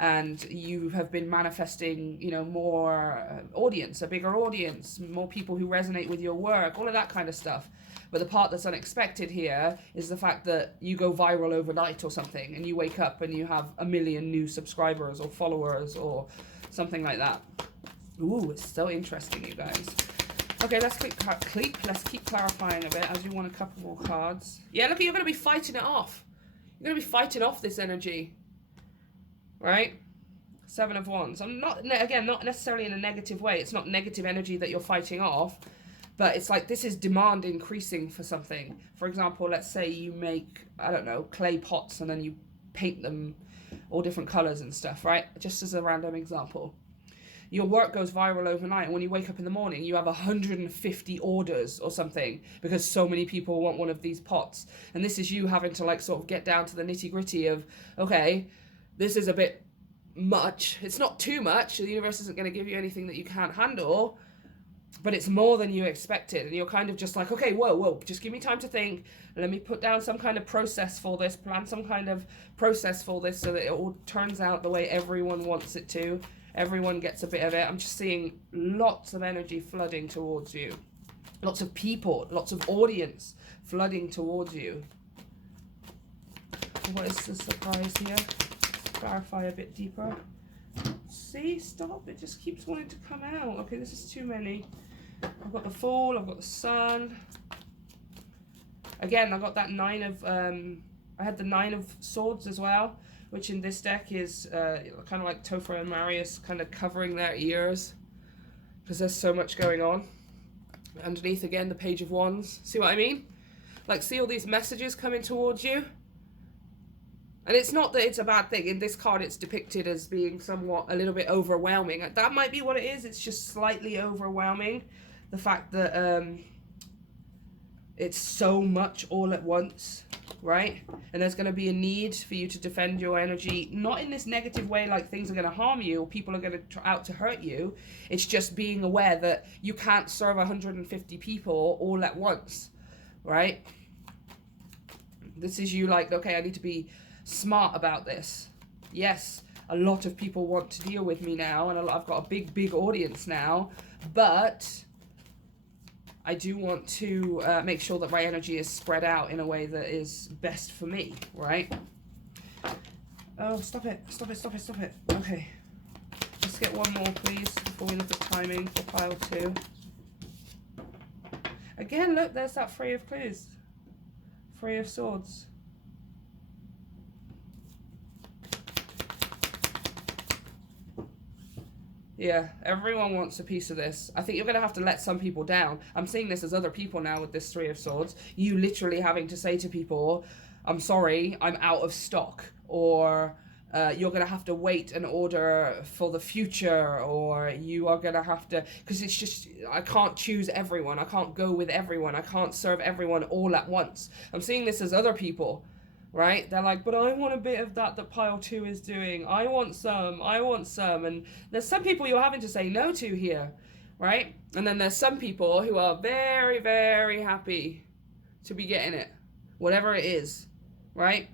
and you have been manifesting, you know, more audience, a bigger audience, more people who resonate with your work, all of that kind of stuff. But the part that's unexpected here is the fact that you go viral overnight or something, and you wake up and you have 1,000,000 new subscribers or followers or something like that. Ooh, it's so interesting, you guys. Okay, let's keep clarifying a bit, as you want a couple more cards. Yeah, look, you're going to be fighting it off. You're going to be fighting off this energy. Right? Seven of Wands. I'm not necessarily in a negative way. It's not negative energy that you're fighting off, but it's like this is demand increasing for something. For example, let's say you make, I don't know, clay pots, and then you paint them all different colors and stuff, right? Just as a random example. Your work goes viral overnight, and when you wake up in the morning, you have 150 orders or something, because so many people want one of these pots. And this is you having to like sort of get down to the nitty-gritty of, okay, this is a bit much. It's not too much. The universe isn't going to give you anything that you can't handle, but it's more than you expected. And you're kind of just like, okay, whoa, just give me time to think. Let me put down some kind of process for this, plan some kind of process for this, so that it all turns out the way everyone wants it to. Everyone gets a bit of it. I'm just seeing lots of energy flooding towards you. Lots of people, lots of audience flooding towards you. What is the surprise here? Clarify a bit deeper. See, stop, it just keeps wanting to come out. Okay, this is too many. I've got the Fool, I've got the Sun. Again, I got that Nine of, I had the Nine of Swords as well, which in this deck is kind of like Topher and Marius kind of covering their ears, because there's so much going on. Underneath, again, the Page of Wands. See what I mean? Like, see all these messages coming towards you? And it's not that it's a bad thing. In this card, it's depicted as being somewhat a little bit overwhelming. That might be what it is. It's just slightly overwhelming. The fact that it's so much all at once. right? And there's going to be a need for you to defend your energy, not in this negative way like things are going to harm you or people are going to try out to hurt you. It's just being aware that you can't serve 150 people all at once, right? This is you like, okay, I need to be smart about this. Yes, a lot of people want to deal with me now, and I've got a big audience now, but I do want to make sure that my energy is spread out in a way that is best for me, right? Oh, stop it. Okay. Let's get one more, please, before we look at timing for pile 2. Again, look, there's that Three of Clues. Three of Swords. Yeah, everyone wants a piece of this. I think you're going to have to let some people down. I'm seeing this as other people now with this Three of Swords. You literally having to say to people, I'm sorry, I'm out of stock. Or you're going to have to wait and order for the future. Or you are going to have to... Because it's just, I can't choose everyone. I can't go with everyone. I can't serve everyone all at once. I'm seeing this as other people. Right? They're like, but I want a bit of that pile 2 is doing. I want some. And there's some people you're having to say no to here, right? And then there's some people who are very, very happy to be getting it, whatever it is, right?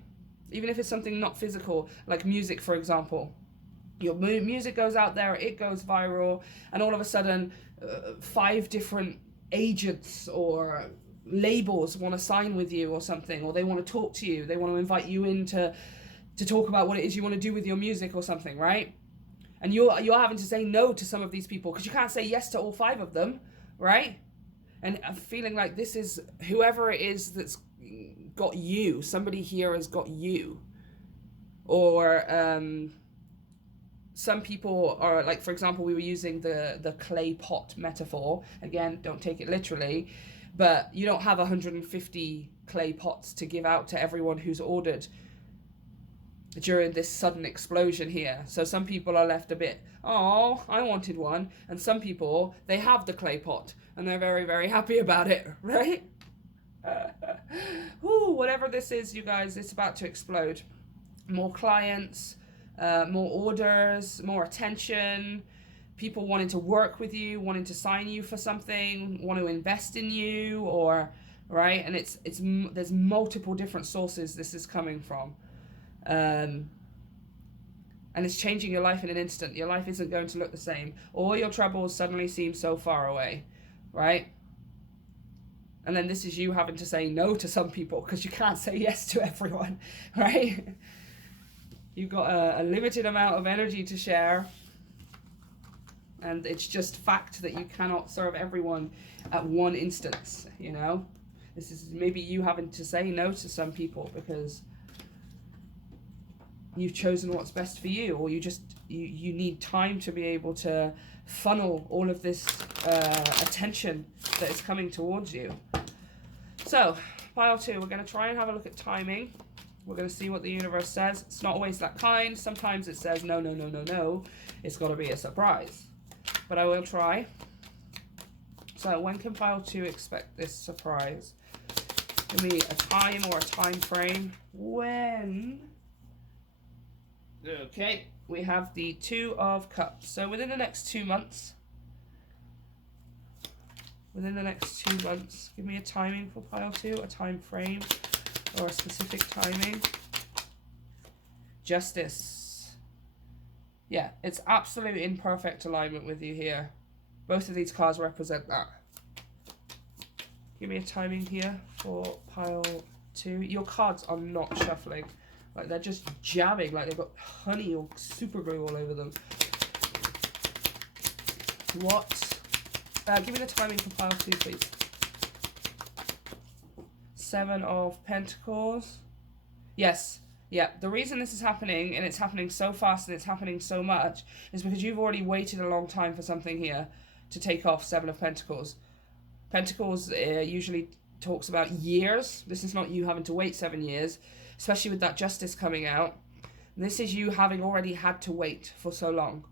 Even if it's something not physical, like music, for example. Your music goes out there, it goes viral, and all of a sudden, 5 different agents or labels want to sign with you or something, or they want to talk to you, they want to invite you in to talk about what it is you want to do with your music or something, right? And you're having to say no to some of these people because you can't say yes to all 5 of them, right? And I'm feeling like this is whoever it is that's got you, somebody here has got you. Or some people are like, for example, we were using the clay pot metaphor. Again, don't take it literally. But you don't have 150 clay pots to give out to everyone who's ordered during this sudden explosion here. So some people are left a bit, oh, I wanted one. And some people, they have the clay pot and they're very, very happy about it, right? Ooh, whatever this is, you guys, it's about to explode. More clients, more orders, more attention. People wanting to work with you, wanting to sign you for something, want to invest in you, or right? And there's multiple different sources this is coming from, and it's changing your life in an instant. Your life isn't going to look the same. All your troubles suddenly seem so far away, right? And then this is you having to say no to some people because you can't say yes to everyone, right? You've got a limited amount of energy to share. And it's just fact that you cannot serve everyone at one instance, you know? This is maybe you having to say no to some people because you've chosen what's best for you, or you need time to be able to funnel all of this attention that is coming towards you. So, pile 2, we're going to try and have a look at timing. We're going to see what the universe says. It's not always that kind. Sometimes it says, no, no, no, no, no. It's got to be a surprise. But I will try. So when can pile 2 expect this surprise? Give me a time or a time frame. When? Okay, we have the 2 of Cups. So within the next 2 months. Within the next 2 months. Give me a timing for pile 2, a time frame, or a specific timing. Justice. Yeah, it's absolutely in perfect alignment with you here. Both of these cards represent that. Give me a timing here for pile 2. Your cards are not shuffling. Like, they're just jamming. Like, they've got honey or super glue all over them. What? Give me the timing for pile 2, please. 7 of Pentacles. Yes. Yeah, the reason this is happening, and it's happening so fast and it's happening so much, is because you've already waited a long time for something here to take off 7 of Pentacles. Pentacles usually talks about years. This is not you having to wait 7 years, especially with that Justice coming out. This is you having already had to wait for so long,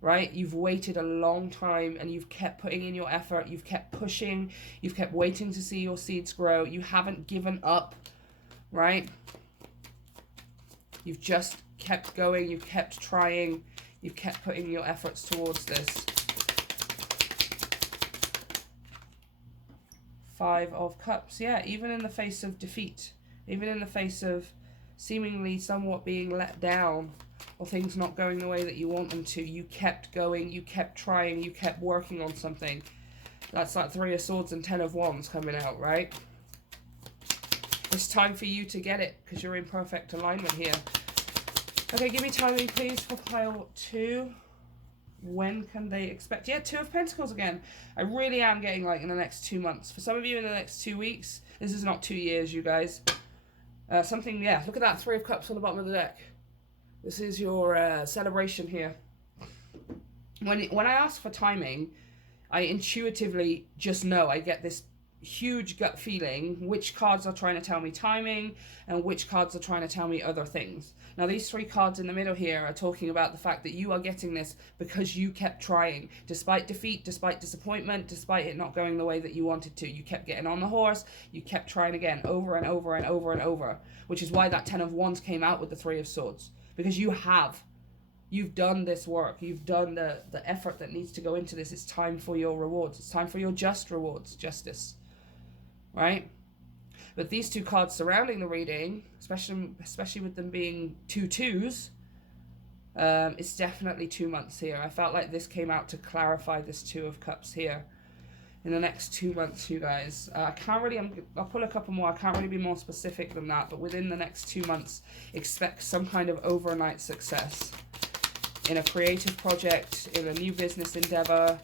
right? You've waited a long time and you've kept putting in your effort. You've kept pushing. You've kept waiting to see your seeds grow. You haven't given up right? You've just kept going, you've kept trying, you've kept putting your efforts towards this. Five of Cups. Yeah, even in the face of defeat, even in the face of seemingly somewhat being let down or things not going the way that you want them to, you kept going, you kept trying, you kept working on something. That's like Three of Swords and Ten of Wands coming out, right? It's time for you to get it because you're in perfect alignment here. Okay, give me timing, please, for pile 2. When can they expect? Yeah, Two of Pentacles again. I really am getting like in the next 2 months. For some of you in the next 2 weeks. This is not 2 years, you guys. Something, yeah, look at that. Three of Cups on the bottom of the deck. This is your celebration here. When I ask for timing, I intuitively just know. I get this huge gut feeling which cards are trying to tell me timing and which cards are trying to tell me other things. Now these 3 cards in the middle here are talking about the fact that you are getting this because you kept trying. Despite defeat, despite disappointment, despite it not going the way that you wanted to. You kept getting on the horse, you kept trying again over and over and over and over. Which is why that Ten of Wands came out with the Three of Swords. Because you've done this work. You've done the effort that needs to go into this. It's time for your rewards. It's time for your just rewards, justice. Right? But these 2 cards surrounding the reading, especially with them being 2 twos, it's definitely 2 months here. I felt like this came out to clarify this Two of Cups here. In the next 2 months, you guys. I can't really, I'll pull a couple more. I can't really be more specific than that. But within the next 2 months, expect some kind of overnight success. In a creative project, in a new business endeavor,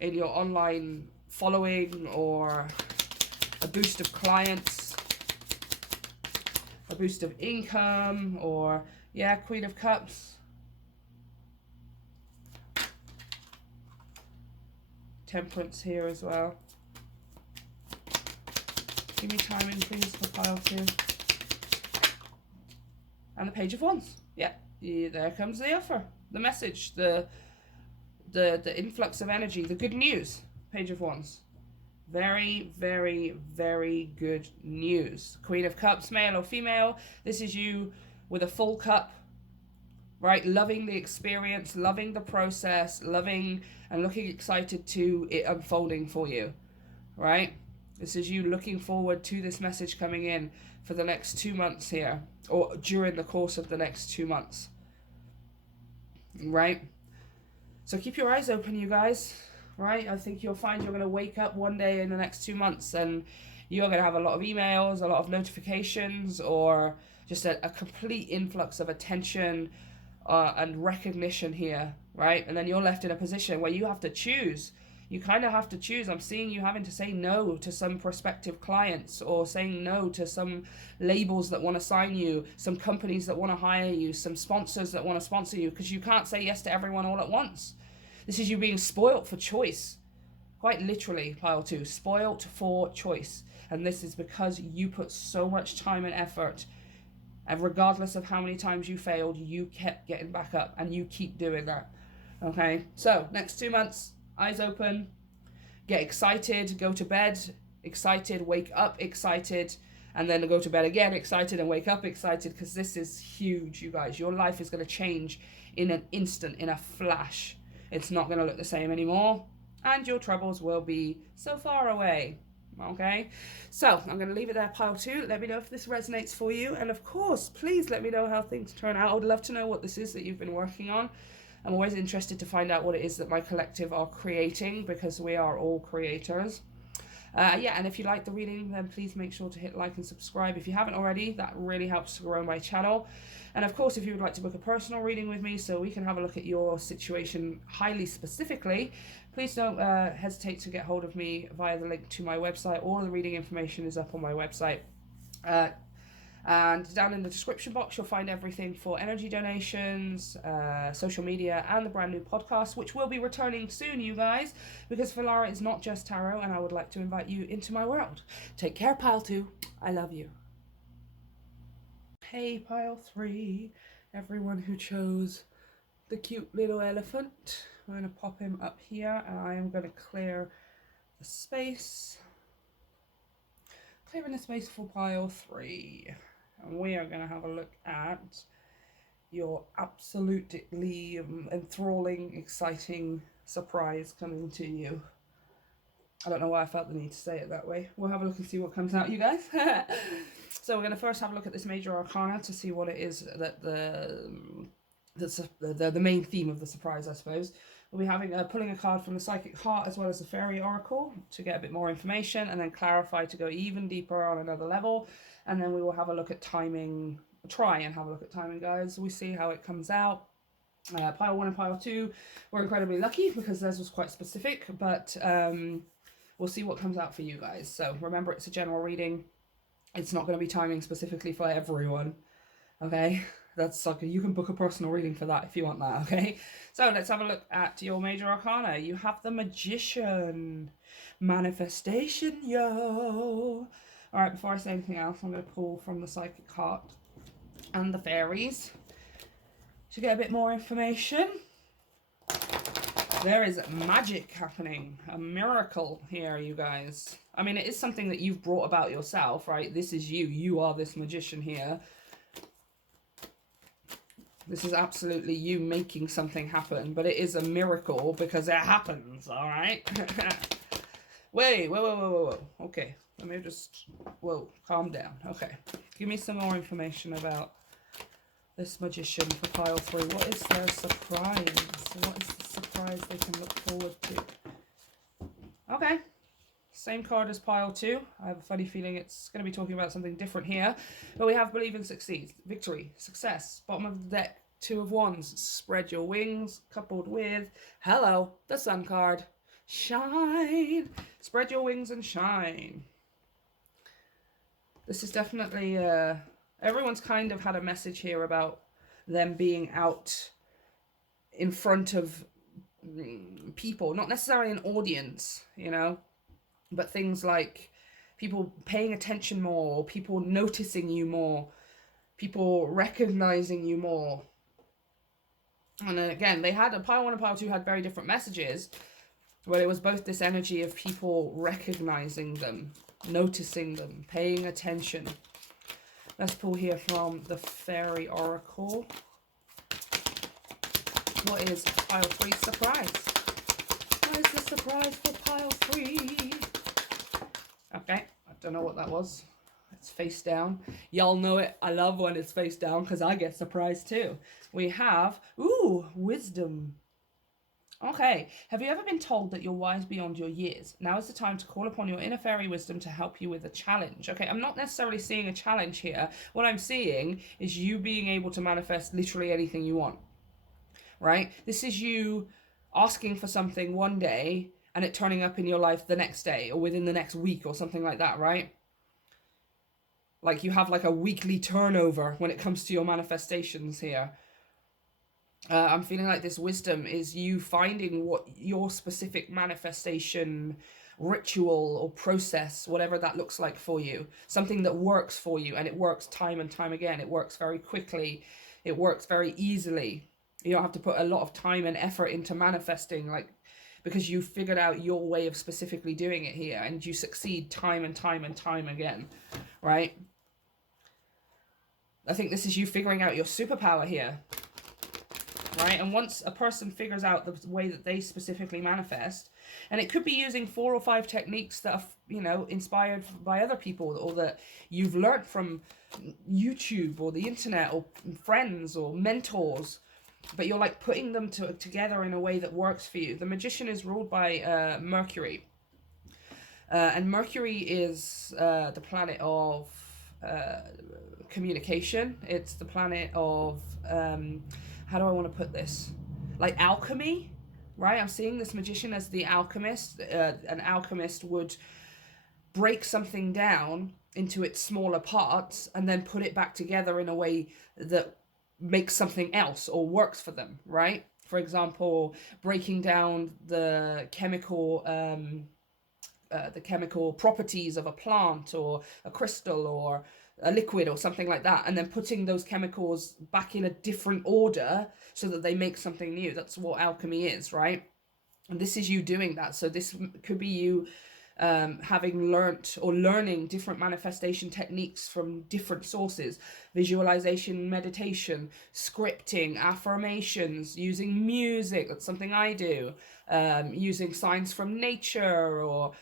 in your online following, or a boost of clients, a boost of income, or, yeah, Queen of Cups. Temperance here as well. Give me timing, please, for pile 2. And the Page of Wands. Yeah, there comes the offer, the message, the influx of energy, the good news. Page of Wands. Very, very, very good news. Queen of Cups, male or female. This is you with a full cup, right? Loving the experience, loving the process, loving and looking excited to it unfolding for you, right? This is you looking forward to this message coming in for the next 2 months here, or during the course of the next 2 months, right? So keep your eyes open, you guys. Right, I think you'll find you're going to wake up one day in the next 2 months and you're going to have a lot of emails, a lot of notifications, or just a complete influx of attention and recognition here, right? And then you're left in a position where you have to choose. You kind of have to choose. I'm seeing you having to say no to some prospective clients, or saying no to some labels that want to sign you, some companies that want to hire you, some sponsors that want to sponsor you, because you can't say yes to everyone all at once. This is you being spoilt for choice. Quite literally, pile 2. Spoilt for choice. And this is because you put so much time and effort. And regardless of how many times you failed, you kept getting back up. And you keep doing that. Okay? So, next 2 months, eyes open. Get excited. Go to bed excited. Wake up excited. And then go to bed again excited and wake up excited. Because this is huge, you guys. Your life is going to change in an instant, in a flash. It's not going to look the same anymore, and your troubles will be so far away, okay? So, I'm going to leave it there, pile 2. Let me know if this resonates for you, and of course, please let me know how things turn out. I would love to know what this is that you've been working on. I'm always interested to find out what it is that my collective are creating, because we are all creators. Yeah, and if you like the reading, then please make sure to hit like and subscribe. If you haven't already, that really helps to grow my channel. And of course, if you would like to book a personal reading with me so we can have a look at your situation highly specifically, please don't hesitate to get hold of me via the link to my website. All the reading information is up on my website. And down in the description box, you'll find everything for energy donations, social media, and the brand new podcast, which will be returning soon, you guys, because Filara is not just tarot, and I would like to invite you into my world. Take care, pile 2. I love you. Hey, pile 3, everyone who chose the cute little elephant. I'm going to pop him up here, and I am going to clear the space. clearing the space for pile 3. And we are going to have a look at your absolutely enthralling, exciting surprise coming to you. I don't know why I felt the need to say it that way. We'll have a look and see what comes out, you guys. So we're going to first have a look at this major arcana to see what it is that the main theme of the surprise, I suppose. We'll be having pulling a card from the Psychic Heart as well as the Fairy Oracle to get a bit more information, and then clarify to go even deeper on another level. And then we will have a look at timing, try and have a look at timing, guys. We see how it comes out. Pile 1 and pile 2 were incredibly lucky because theirs was quite specific, but we'll see what comes out for you guys. So remember, it's a general reading. It's not going to be timing specifically for everyone, okay? That's like you can book a personal reading for that if you want that, okay? So let's have a look at your major arcana. You have the Magician. Manifestation, yo. All right, before I say anything else, I'm going to pull from the Psychic Heart and the Fairies to get a bit more information. There is magic happening, a miracle here, you guys. I mean, it is something that you've brought about yourself, right? This is you. You are this magician here. This is absolutely you making something happen, but it is a miracle because it happens, all right? Whoa. Okay, let me just, calm down. Okay, give me some more information about this magician for pile 3. What is their surprise? What is the surprise they can look forward to? Okay, same card as pile 2. I have a funny feeling it's going to be talking about something different here. But we have Believe and Succeed, Victory, Success. Bottom of the deck, 2 of Wands, Spread Your Wings, coupled with, hello, the Sun card. Shine. Spread your wings and shine. This is definitely, everyone's kind of had a message here about them being out in front of people, not necessarily an audience, you know, but things like people paying attention more, people noticing you more, people recognizing you more. And then again, they had, pile 1 and pile 2 had very different messages, but it was both this energy of people recognizing them, noticing them, paying attention. Let's pull here from the Fairy Oracle. What is pile 3's surprise? What is the surprise for pile 3? Okay, I don't know what that was. It's face down. Y'all know it. I love when it's face down because I get surprised too. We have, wisdom. Okay, have you ever been told that you're wise beyond your years? Now is the time to call upon your inner fairy wisdom to help you with a challenge. Okay, I'm not necessarily seeing a challenge here. What I'm seeing is you being able to manifest literally anything you want, right? This is you asking for something one day and it turning up in your life the next day or within the next week or something like that, right? Like you have like a weekly turnover when it comes to your manifestations here. I'm feeling like this wisdom is you finding what your specific manifestation ritual or process, whatever that looks like for you, something that works for you, and it works time and time again. It works very quickly. It works very easily. You don't have to put a lot of time and effort into manifesting, like, because you figured out your way of specifically doing it here, and you succeed time and time and time again, right? I think this is you figuring out your superpower here. Right, and once a person figures out the way that they specifically manifest, and it could be using 4 or 5 techniques that are, you know, inspired by other people, or that you've learned from YouTube or the internet or friends or mentors, but you're like putting them together in a way that works for you. The Magician is ruled by Mercury, and Mercury is the planet of communication. It's the planet of how do I want to put this? Like alchemy, right? I'm seeing this magician as the alchemist. An alchemist would break something down into its smaller parts and then put it back together in a way that makes something else or works for them, right? For example, breaking down the chemical properties of a plant or a crystal or a liquid or something like that, and then putting those chemicals back in a different order so that they make something new. That's what alchemy is, right? And this is you doing that. So this could be you having learnt or learning different manifestation techniques from different sources, visualization, meditation, scripting, affirmations, using music, that's something I do, using signs from nature, or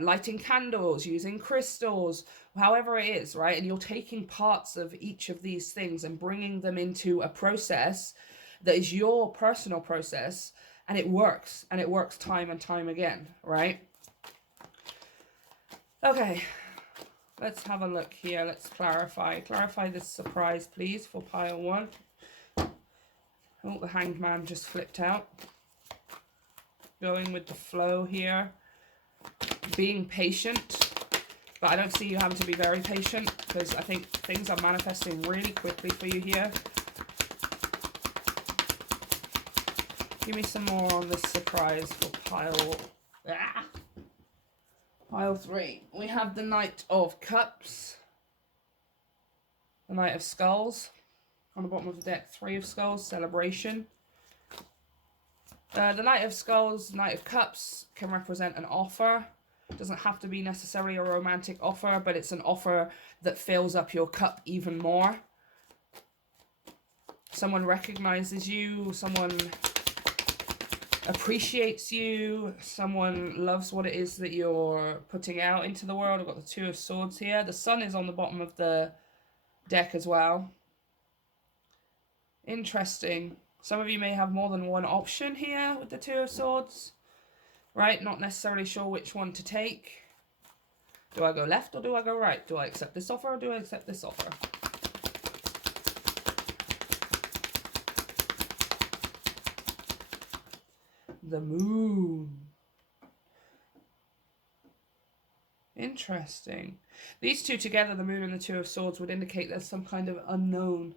lighting candles, using crystals, however it is, right? And you're taking parts of each of these things and bringing them into a process that is your personal process, and it works time and time again, right? Okay, let's have a look here. Let's clarify this surprise, please, for pile 1. Oh, the Hanged Man just flipped out. Going with the flow here. Being patient, but I don't see you having to be very patient, because I think things are manifesting really quickly for you here. Give me some more on this surprise for pile 3. We have the Knight of Cups, the Knight of Skulls. On the bottom of the deck, 3 of Skulls, celebration. The Knight of Skulls, Knight of Cups can represent an offer. It doesn't have to be necessarily a romantic offer, but it's an offer that fills up your cup even more. Someone recognizes you, someone appreciates you, someone loves what it is that you're putting out into the world. I've got the 2 of Swords here. The Sun is on the bottom of the deck as well. Interesting. Some of you may have more than one option here with the 2 of Swords, right? Not necessarily sure which one to take. Do I go left or do I go right? Do I accept this offer or do I accept this offer? The Moon. Interesting. These 2 together, the Moon and the 2 of Swords, would indicate there's some kind of unknown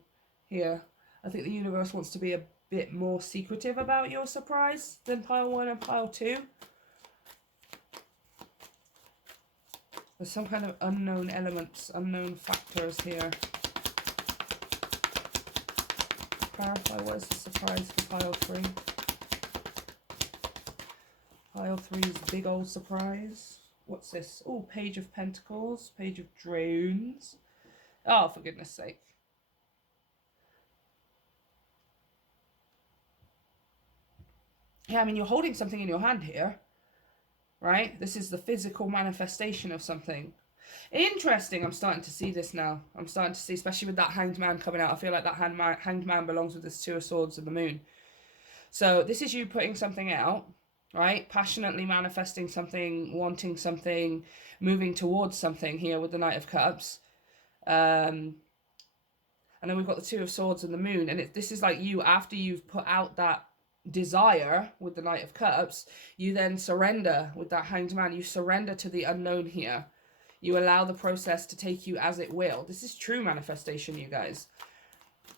here. I think the universe wants to be a bit more secretive about your surprise than pile 1 and pile 2. There's some kind of unknown elements, unknown factors here. Clarify, what is the surprise for pile 3? Pile 3's big old surprise. What's this? Oh, Page of Pentacles, Page of Drones. Oh, for goodness sake. Yeah, I mean, you're holding something in your hand here, right? This is the physical manifestation of something. Interesting. I'm starting to see this now. I'm starting to see, especially with that Hanged Man coming out. I feel like that Hanged Man belongs with this 2 of Swords and the Moon. So this is you putting something out, right? Passionately manifesting something, wanting something, moving towards something here with the Knight of Cups. And then we've got the 2 of Swords and the Moon. And this is like you, after you've put out that desire with the Knight of Cups, you then surrender with that Hanged Man. You surrender to the unknown here. You allow the process to take you as it will. This is true manifestation, you guys.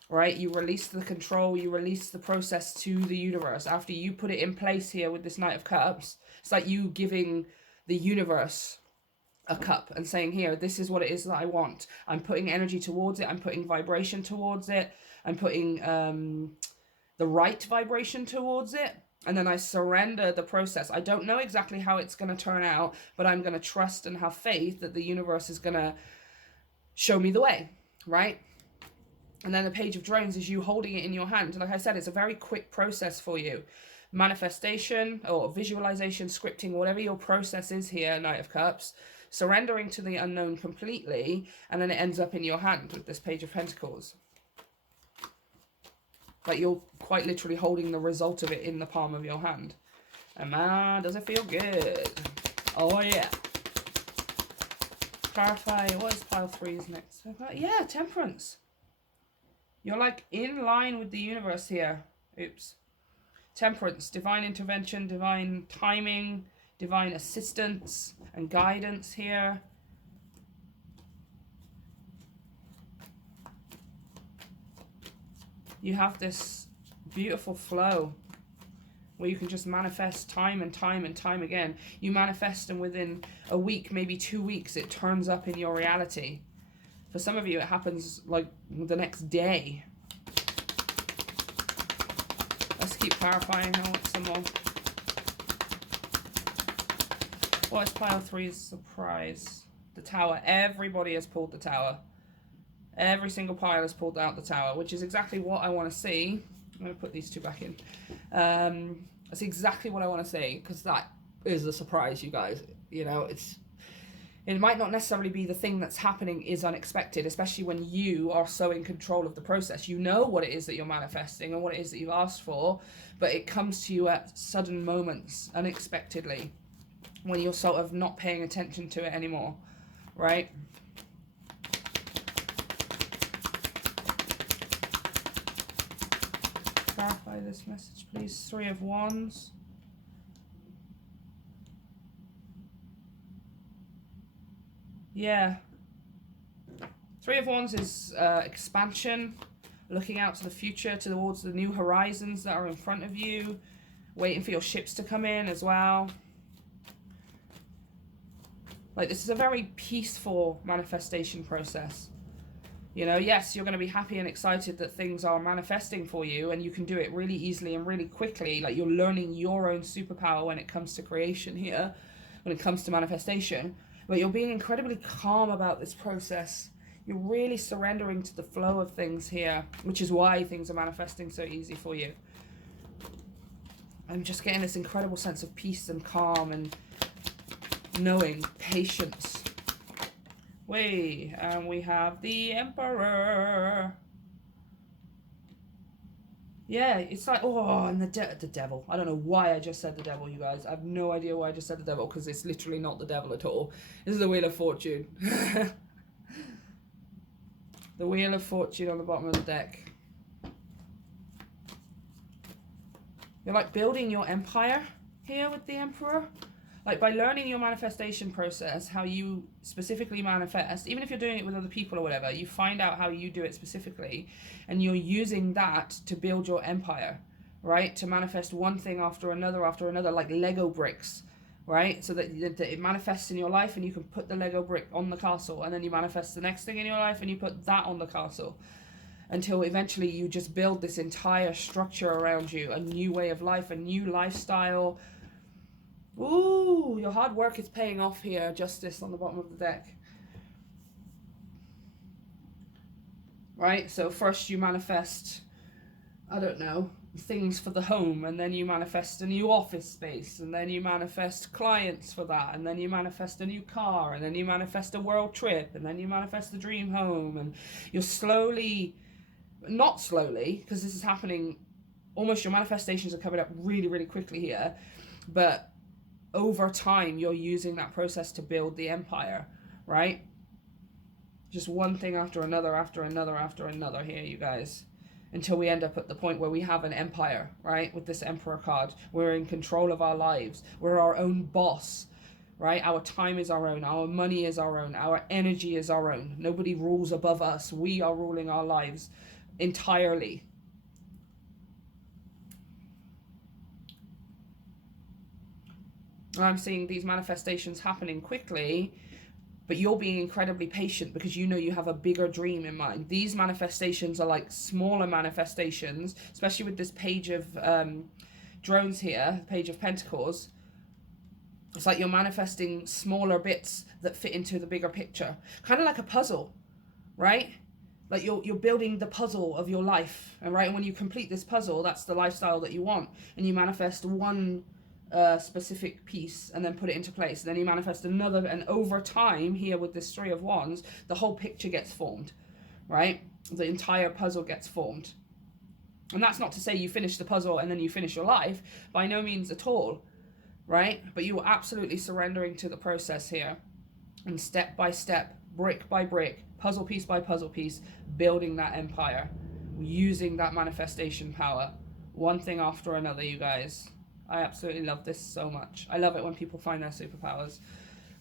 Right? You release the control, you release the process to the universe. After you put it in place here with this Knight of Cups, it's like you giving the universe a cup and saying, here, this is what it is that I want. I'm putting energy towards it. I'm putting vibration towards it. I'm putting the right vibration towards it. And then I surrender the process. I don't know exactly how it's going to turn out, but I'm going to trust and have faith that the universe is going to show me the way, right? And then the Page of Drones is you holding it in your hand. Like I said, it's a very quick process for you. Manifestation or visualization, scripting, whatever your process is here, Knight of Cups, surrendering to the unknown completely, and then it ends up in your hand with this Page of Pentacles. Like you're quite literally holding the result of it in the palm of your hand. And man, does it feel good. Oh yeah. Clarify, what is pile 3's next? Yeah, Temperance. You're like in line with the universe here. Oops. Temperance, divine intervention, divine timing, divine assistance and guidance here. You have this beautiful flow where you can just manifest time and time and time again. You manifest and within a week, maybe 2 weeks, it turns up in your reality. For some of you, it happens like the next day. Let's keep clarifying. I want some more. What is pile 3's surprise? The tower. Everybody has pulled the tower. Every single pile has pulled out the tower, which is exactly what I want to see. I'm going to put these two back in. That's exactly what I want to see, because that is a surprise, you guys. You know, it might not necessarily be the thing that's happening is unexpected, especially when you are so in control of the process. You know what it is that you're manifesting and what it is that you've asked for, but it comes to you at sudden moments, unexpectedly, when you're sort of not paying attention to it anymore, right? Clarify this message, please. 3 of Wands. Yeah. 3 of Wands is expansion, looking out to the future, towards the new horizons that are in front of you, waiting for your ships to come in as well. Like, this is a very peaceful manifestation process. You know, yes, you're going to be happy and excited that things are manifesting for you, and you can do it really easily and really quickly. Like, you're learning your own superpower when it comes to creation here, when it comes to manifestation. But you're being incredibly calm about this process. You're really surrendering to the flow of things here, which is why things are manifesting so easy for you. I'm just getting this incredible sense of peace and calm and knowing, patience. And we have the Emperor. Yeah, it's like, oh, and the devil. I don't know why I just said the devil, you guys. I have no idea why I just said the devil, because it's literally not the devil at all. This is the Wheel of Fortune. The Wheel of Fortune on the bottom of the deck. You're like building your empire here with the Emperor. Like, by learning your manifestation process, how you specifically manifest, even if you're doing it with other people or whatever, you find out how you do it specifically, and you're using that to build your empire, right? To manifest one thing after another, like Lego bricks, right? So that it manifests in your life, and you can put the Lego brick on the castle, and then you manifest the next thing in your life, and you put that on the castle, until eventually you just build this entire structure around you, a new way of life, a new lifestyle. Ooh, your hard work is paying off here. Justice on the bottom of the deck. Right, so first you manifest, I don't know, things for the home, and then you manifest a new office space, and then you manifest clients for that, and then you manifest a new car, and then you manifest a world trip, and then you manifest the dream home, and you're slowly, not slowly, because this is happening, almost your manifestations are coming up really, really quickly here, but over time, you're using that process to build the empire, right? Just one thing after another, after another here, you guys, until we end up at the point where we have an empire, right? With this Emperor card, we're in control of our lives. We're our own boss, right? Our time is our own. Our money is our own. Our energy is our own. Nobody rules above us. We are ruling our lives entirely. I'm seeing these manifestations happening quickly, but you're being incredibly patient because you know you have a bigger dream in mind. These manifestations are like smaller manifestations, especially with this page of drones here, page of pentacles. It's like you're manifesting smaller bits that fit into the bigger picture. Kind of like a puzzle, right? Like you're building the puzzle of your life, and right, and when you complete this puzzle, that's the lifestyle that you want, and you manifest one specific piece and then put it into place, and then you manifest another, and over time here with this 3 of Wands, the whole picture gets formed, right? The entire puzzle gets formed. And that's not to say you finish the puzzle and then you finish your life, by no means at all, right? But you are absolutely surrendering to the process here, and step by step, brick by brick, puzzle piece by puzzle piece, building that empire, using that manifestation power, one thing after another, you guys. I absolutely love this so much. I love it when people find their superpowers.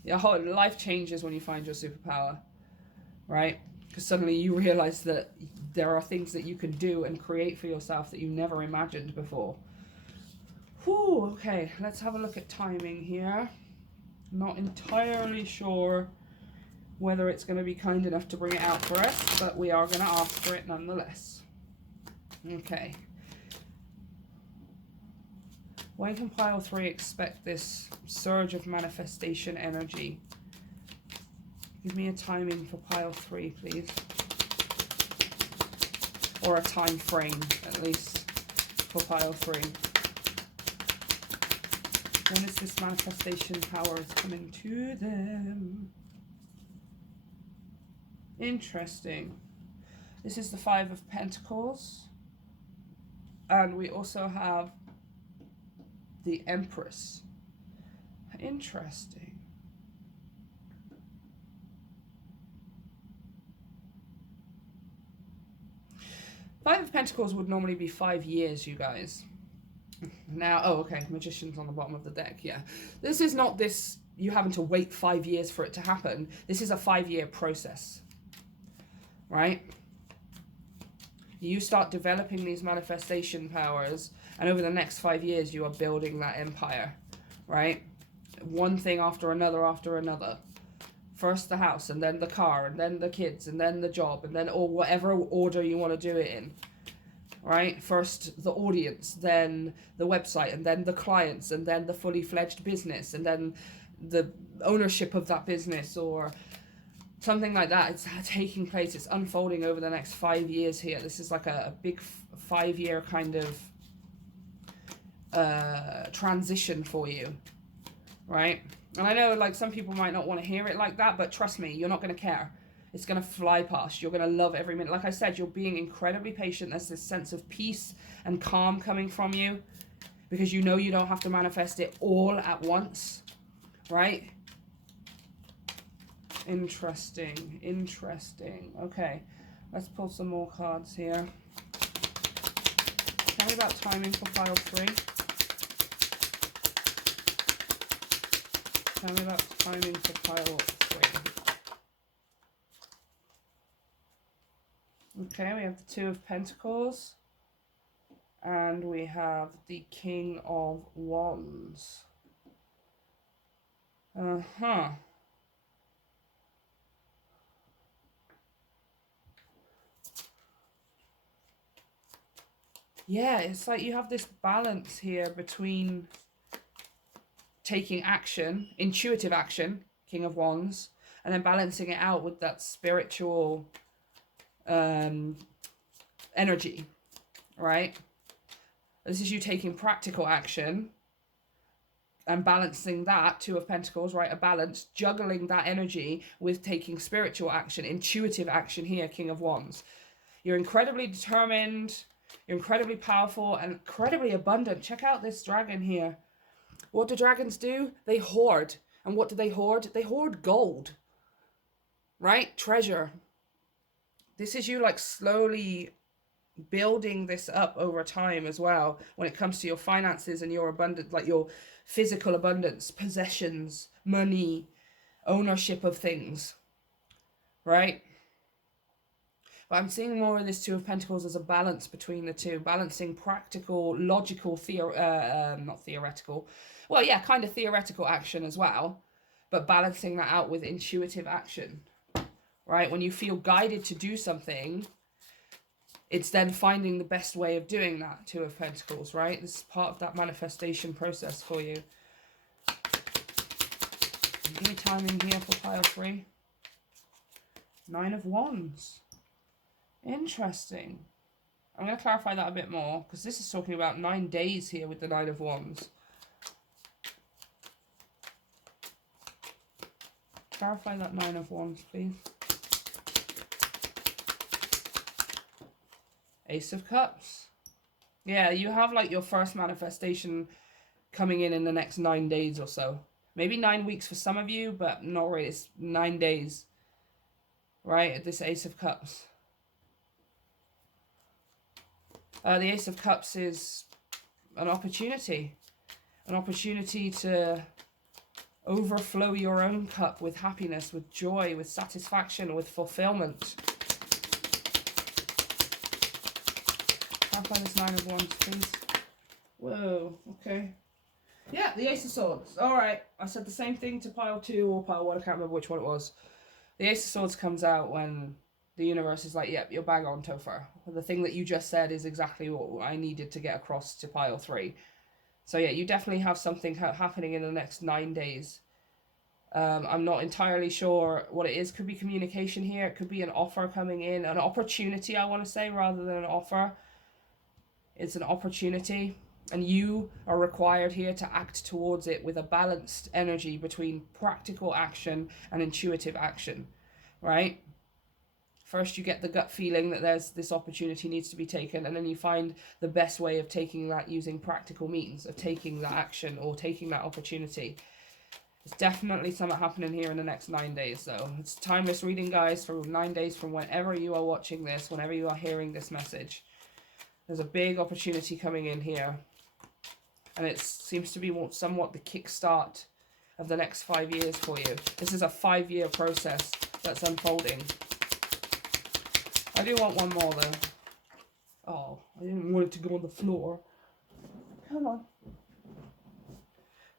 Your whole life changes when you find your superpower, right? Because suddenly you realize that there are things that you can do and create for yourself that you never imagined before. Whew, okay, let's have a look at timing here. Not entirely sure whether it's going to be kind enough to bring it out for us, but we are going to ask for it. nonetheless. Okay. When can pile 3 expect this surge of manifestation energy? Give me a timing for pile 3, please. Or a time frame, at least, for pile 3. When is this manifestation power coming to them? Interesting. This is the 5 of Pentacles. And we also have the Empress. Interesting. Five of Pentacles would normally be 5 years, you guys. Now, oh, okay, Magician's on the bottom of the deck, yeah. This is not this, you having to wait 5 years for it to happen. This is a 5-year process, right? You start developing these manifestation powers, and over the next 5 years, you are building that empire, right? One thing after another. First the house, and then the car, and then the kids, and then the job, and then or whatever order you want to do it in, right? First the audience, then the website, and then the clients, and then the fully fledged business, and then the ownership of that business, or something like that. It's taking place, it's unfolding over the next 5 years here. This is like a big 5-year kind of transition for you, right? And I know, like, some people might not want to hear it like that, but trust me, you're not going to care. It's going to fly past. You're going to love every minute. Like I said, you're being incredibly patient. There's this sense of peace and calm coming from you because you know you don't have to manifest it all at once, right? Interesting. Interesting. Okay, let's pull some more cards here. Tell me about timing for pile 3. Tell me about timing for pile 3. Okay, we have the 2 of Pentacles. And we have the King of Wands. Uh-huh. Yeah, it's like you have this balance here between taking action, intuitive action, King of Wands, and then balancing it out with that spiritual energy, right? This is you taking practical action and balancing that, 2 of Pentacles, right? A balance, juggling that energy with taking spiritual action, intuitive action here, King of Wands. You're incredibly determined, you're incredibly powerful, and incredibly abundant. Check out this dragon here. What do dragons do? They hoard. And what do they hoard? They hoard gold, right? Treasure. This is you like slowly building this up over time as well when it comes to your finances and your abundance, like your physical abundance, possessions, money, ownership of things, right? But I'm seeing more of this 2 of Pentacles as a balance between the two, balancing practical, logical, not theoretical, well, yeah, kind of theoretical action as well, but balancing that out with intuitive action, right? When you feel guided to do something, it's then finding the best way of doing that, 2 of Pentacles, right? This is part of that manifestation process for you. Give me timing here for pile 3. 9 of Wands. Interesting. I'm going to clarify that a bit more, because this is talking about 9 days here with the 9 of Wands. Clarify that 9 of Wands, please. Ace of Cups. Yeah, you have like your first manifestation coming in the next 9 days or so. Maybe 9 weeks for some of you, but not really. It's 9 days, right? This Ace of Cups. The Ace of Cups is an opportunity to overflow your own cup with happiness, with joy, with satisfaction, with fulfillment. Clarify this 9 of Wands, please. Whoa, okay. Yeah, the Ace of Swords. All right, I said the same thing to pile 2 or pile 1. I can't remember which one it was. The Ace of Swords comes out when the universe is like, yep, you're bang on, Topher. The thing that you just said is exactly what I needed to get across to pile 3. So yeah, you definitely have something happening in the next 9 days. I'm not entirely sure what it is. Could be communication here. It could be an offer coming in, an opportunity, I want to say, rather than an offer. It's an opportunity, and you are required here to act towards it with a balanced energy between practical action and intuitive action, right? First, you get the gut feeling that there's this opportunity needs to be taken, and then you find the best way of taking that using practical means of taking that action or taking that opportunity. There's definitely something happening here in the next 9 days, though. It's timeless reading, guys, for 9 days from whenever you are watching this, whenever you are hearing this message. There's a big opportunity coming in here. And it seems to be somewhat the kickstart of the next 5 years for you. This is a 5-year process that's unfolding. I do want one more, though. Oh, I didn't want it to go on the floor. Come on.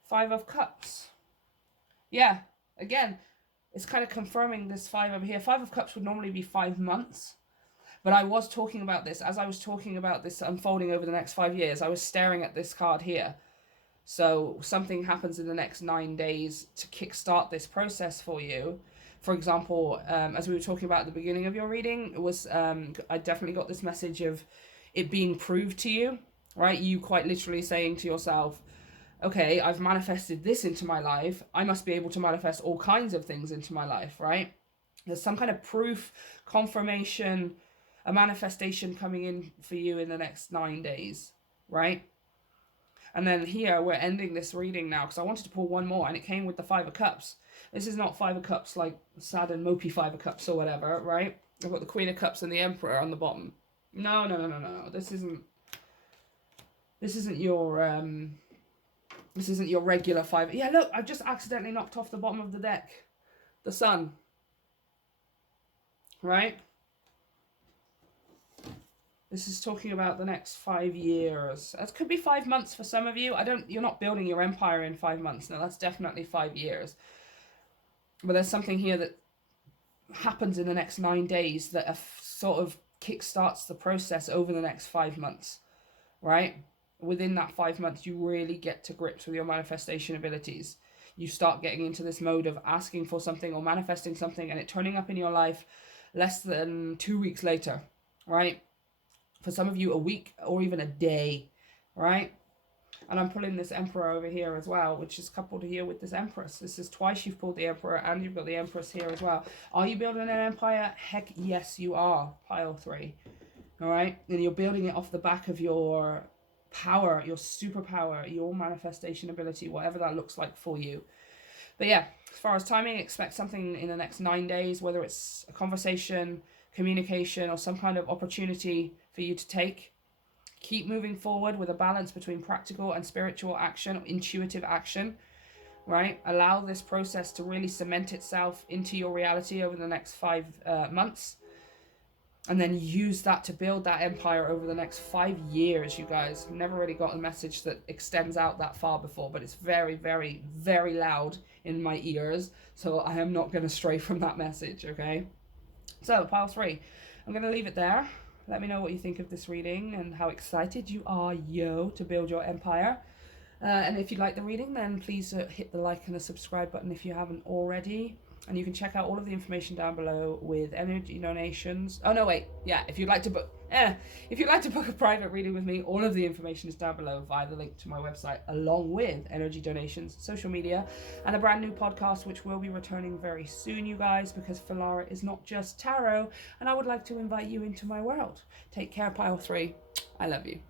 5 of Cups. Yeah, again, it's kind of confirming this 5 over here. 5 of Cups would normally be 5 months. But I was talking about this, as I was talking about this unfolding over the next 5 years, I was staring at this card here. So something happens in the next 9 days to kickstart this process for you. For example, as we were talking about at the beginning of your reading, it was I definitely got this message of it being proved to you, right? You quite literally saying to yourself, okay, I've manifested this into my life. I must be able to manifest all kinds of things into my life, right? There's some kind of proof, confirmation, a manifestation coming in for you in the next 9 days, right? And then here we're ending this reading now because I wanted to pull one more and it came with the 5 of Cups. This is not 5 of Cups like sad and mopey 5 of Cups or whatever, right? I've got the Queen of Cups and the Emperor on the bottom. No. This isn't your regular 5. Yeah, look, I've just accidentally knocked off the bottom of the deck. The Sun. Right? This is talking about the next 5 years. That could be 5 months for some of you. You're not building your empire in 5 months. No, that's definitely 5 years. But there's something here that happens in the next 9 days that sort of kickstarts the process over the next 5 months, right? Within that 5 months, you really get to grips with your manifestation abilities. You start getting into this mode of asking for something or manifesting something and it turning up in your life less than 2 weeks later, right? For some of you, a week or even a day, right? And I'm pulling this Emperor over here as well, which is coupled here with this Empress. This is twice you've pulled the Emperor and you've got the Empress here as well. Are you building an empire? Heck yes, you are. Pile 3. All right? And you're building it off the back of your power, your superpower, your manifestation ability, whatever that looks like for you. But yeah, as far as timing, expect something in the next 9 days, whether it's a conversation, communication, or some kind of opportunity for you to take. Keep moving forward with a balance between practical and spiritual action, intuitive action, right? Allow this process to really cement itself into your reality over the next 5 months. And then use that to build that empire over the next 5 years, you guys. Never really got a message that extends out that far before, but it's very, very, very loud in my ears. So I am not going to stray from that message, okay? So, pile 3. I'm going to leave it there. Let me know what you think of this reading and how excited you are, to build your empire. And if you like the reading, then please hit the like and the subscribe button if you haven't already. And you can check out all of the information down below with energy donations. Oh no, wait, yeah. If you'd like to book a private reading with me, all of the information is down below via the link to my website, along with energy donations, social media, and a brand new podcast which will be returning very soon, you guys, because Filara is not just tarot, and I would like to invite you into my world. Take care, pile 3. I love you.